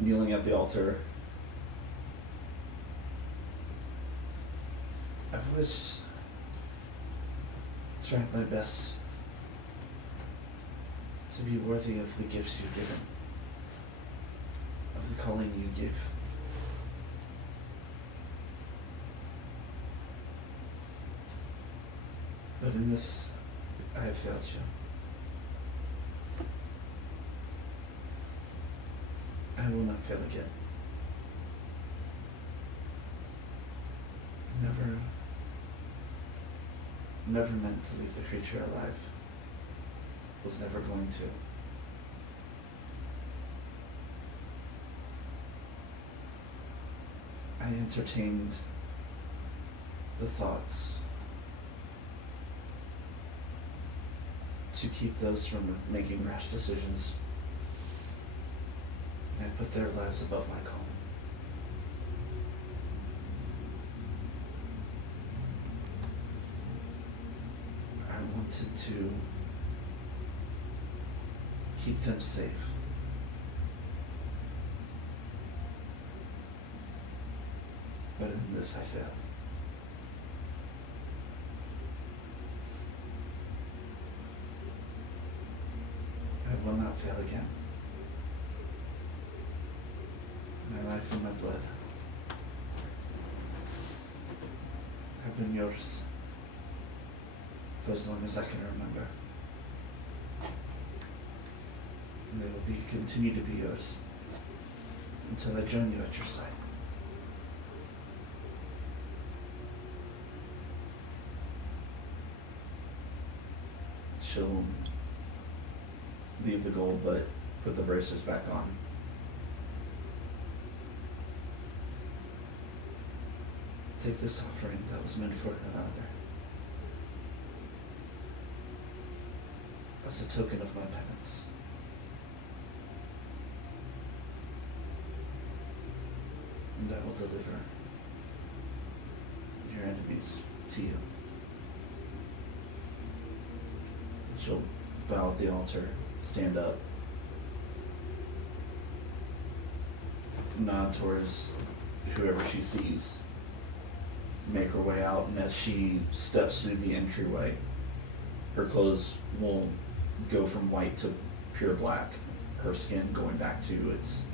kneeling at the altar. I was trying my best to be worthy of the gifts you've given, of the calling you give. But in this, I have failed you. I will not fail again. Never meant to leave the creature alive. was never going to. I entertained the thoughts to keep those from making rash decisions. And I put their lives above my calling. I wanted to keep them safe. But in this I failed. I will not fail again. My life and my blood have been yours for as long as I can remember. And they will continue to be yours until I join you at your side. She'll leave the gold, but put the bracers back on. Take this offering that was meant for another as a token of my penance. And I will deliver your enemies to you. She'll bow at the altar, stand up, nod towards whoever she sees, make her way out, and as she steps through the entryway, her clothes will go from white to pure black, her skin going back to its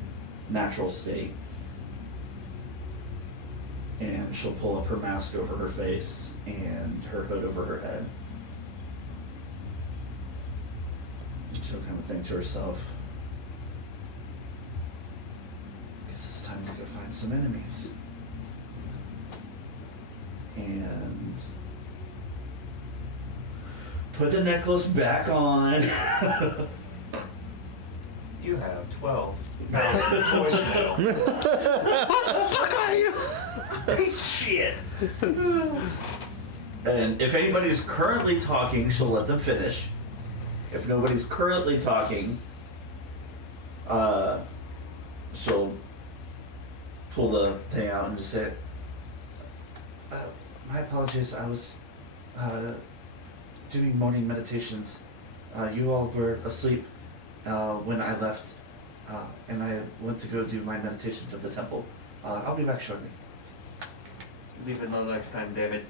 natural state. And she'll pull up her mask over her face and her hood over her head. And she'll kind of think to herself, guess it's time to go find some enemies. And put the necklace back on. You have 12 voicemail. Fuck are you? Piece of shit. And if anybody's currently talking, she'll let them finish. If nobody's currently talking, she'll pull the thing out and just say, my apologies, I was doing morning meditations. You all were asleep when I left, and I went to go do my meditations at the temple. I'll be back shortly. Leave it until next time, David.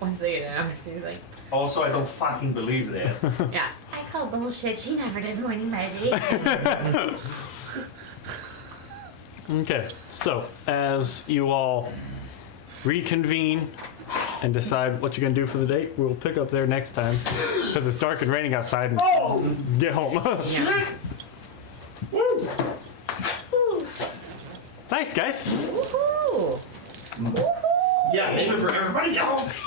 Once they get out, he's like, Also, I don't fucking believe that. yeah. I call bullshit. She never does morning meditation. Okay, so as you all reconvene and decide what you're gonna do for the day, we'll pick up there next time because it's dark and raining outside. And get home. Nice, guys. Woohoo! Yeah, name it for everybody else.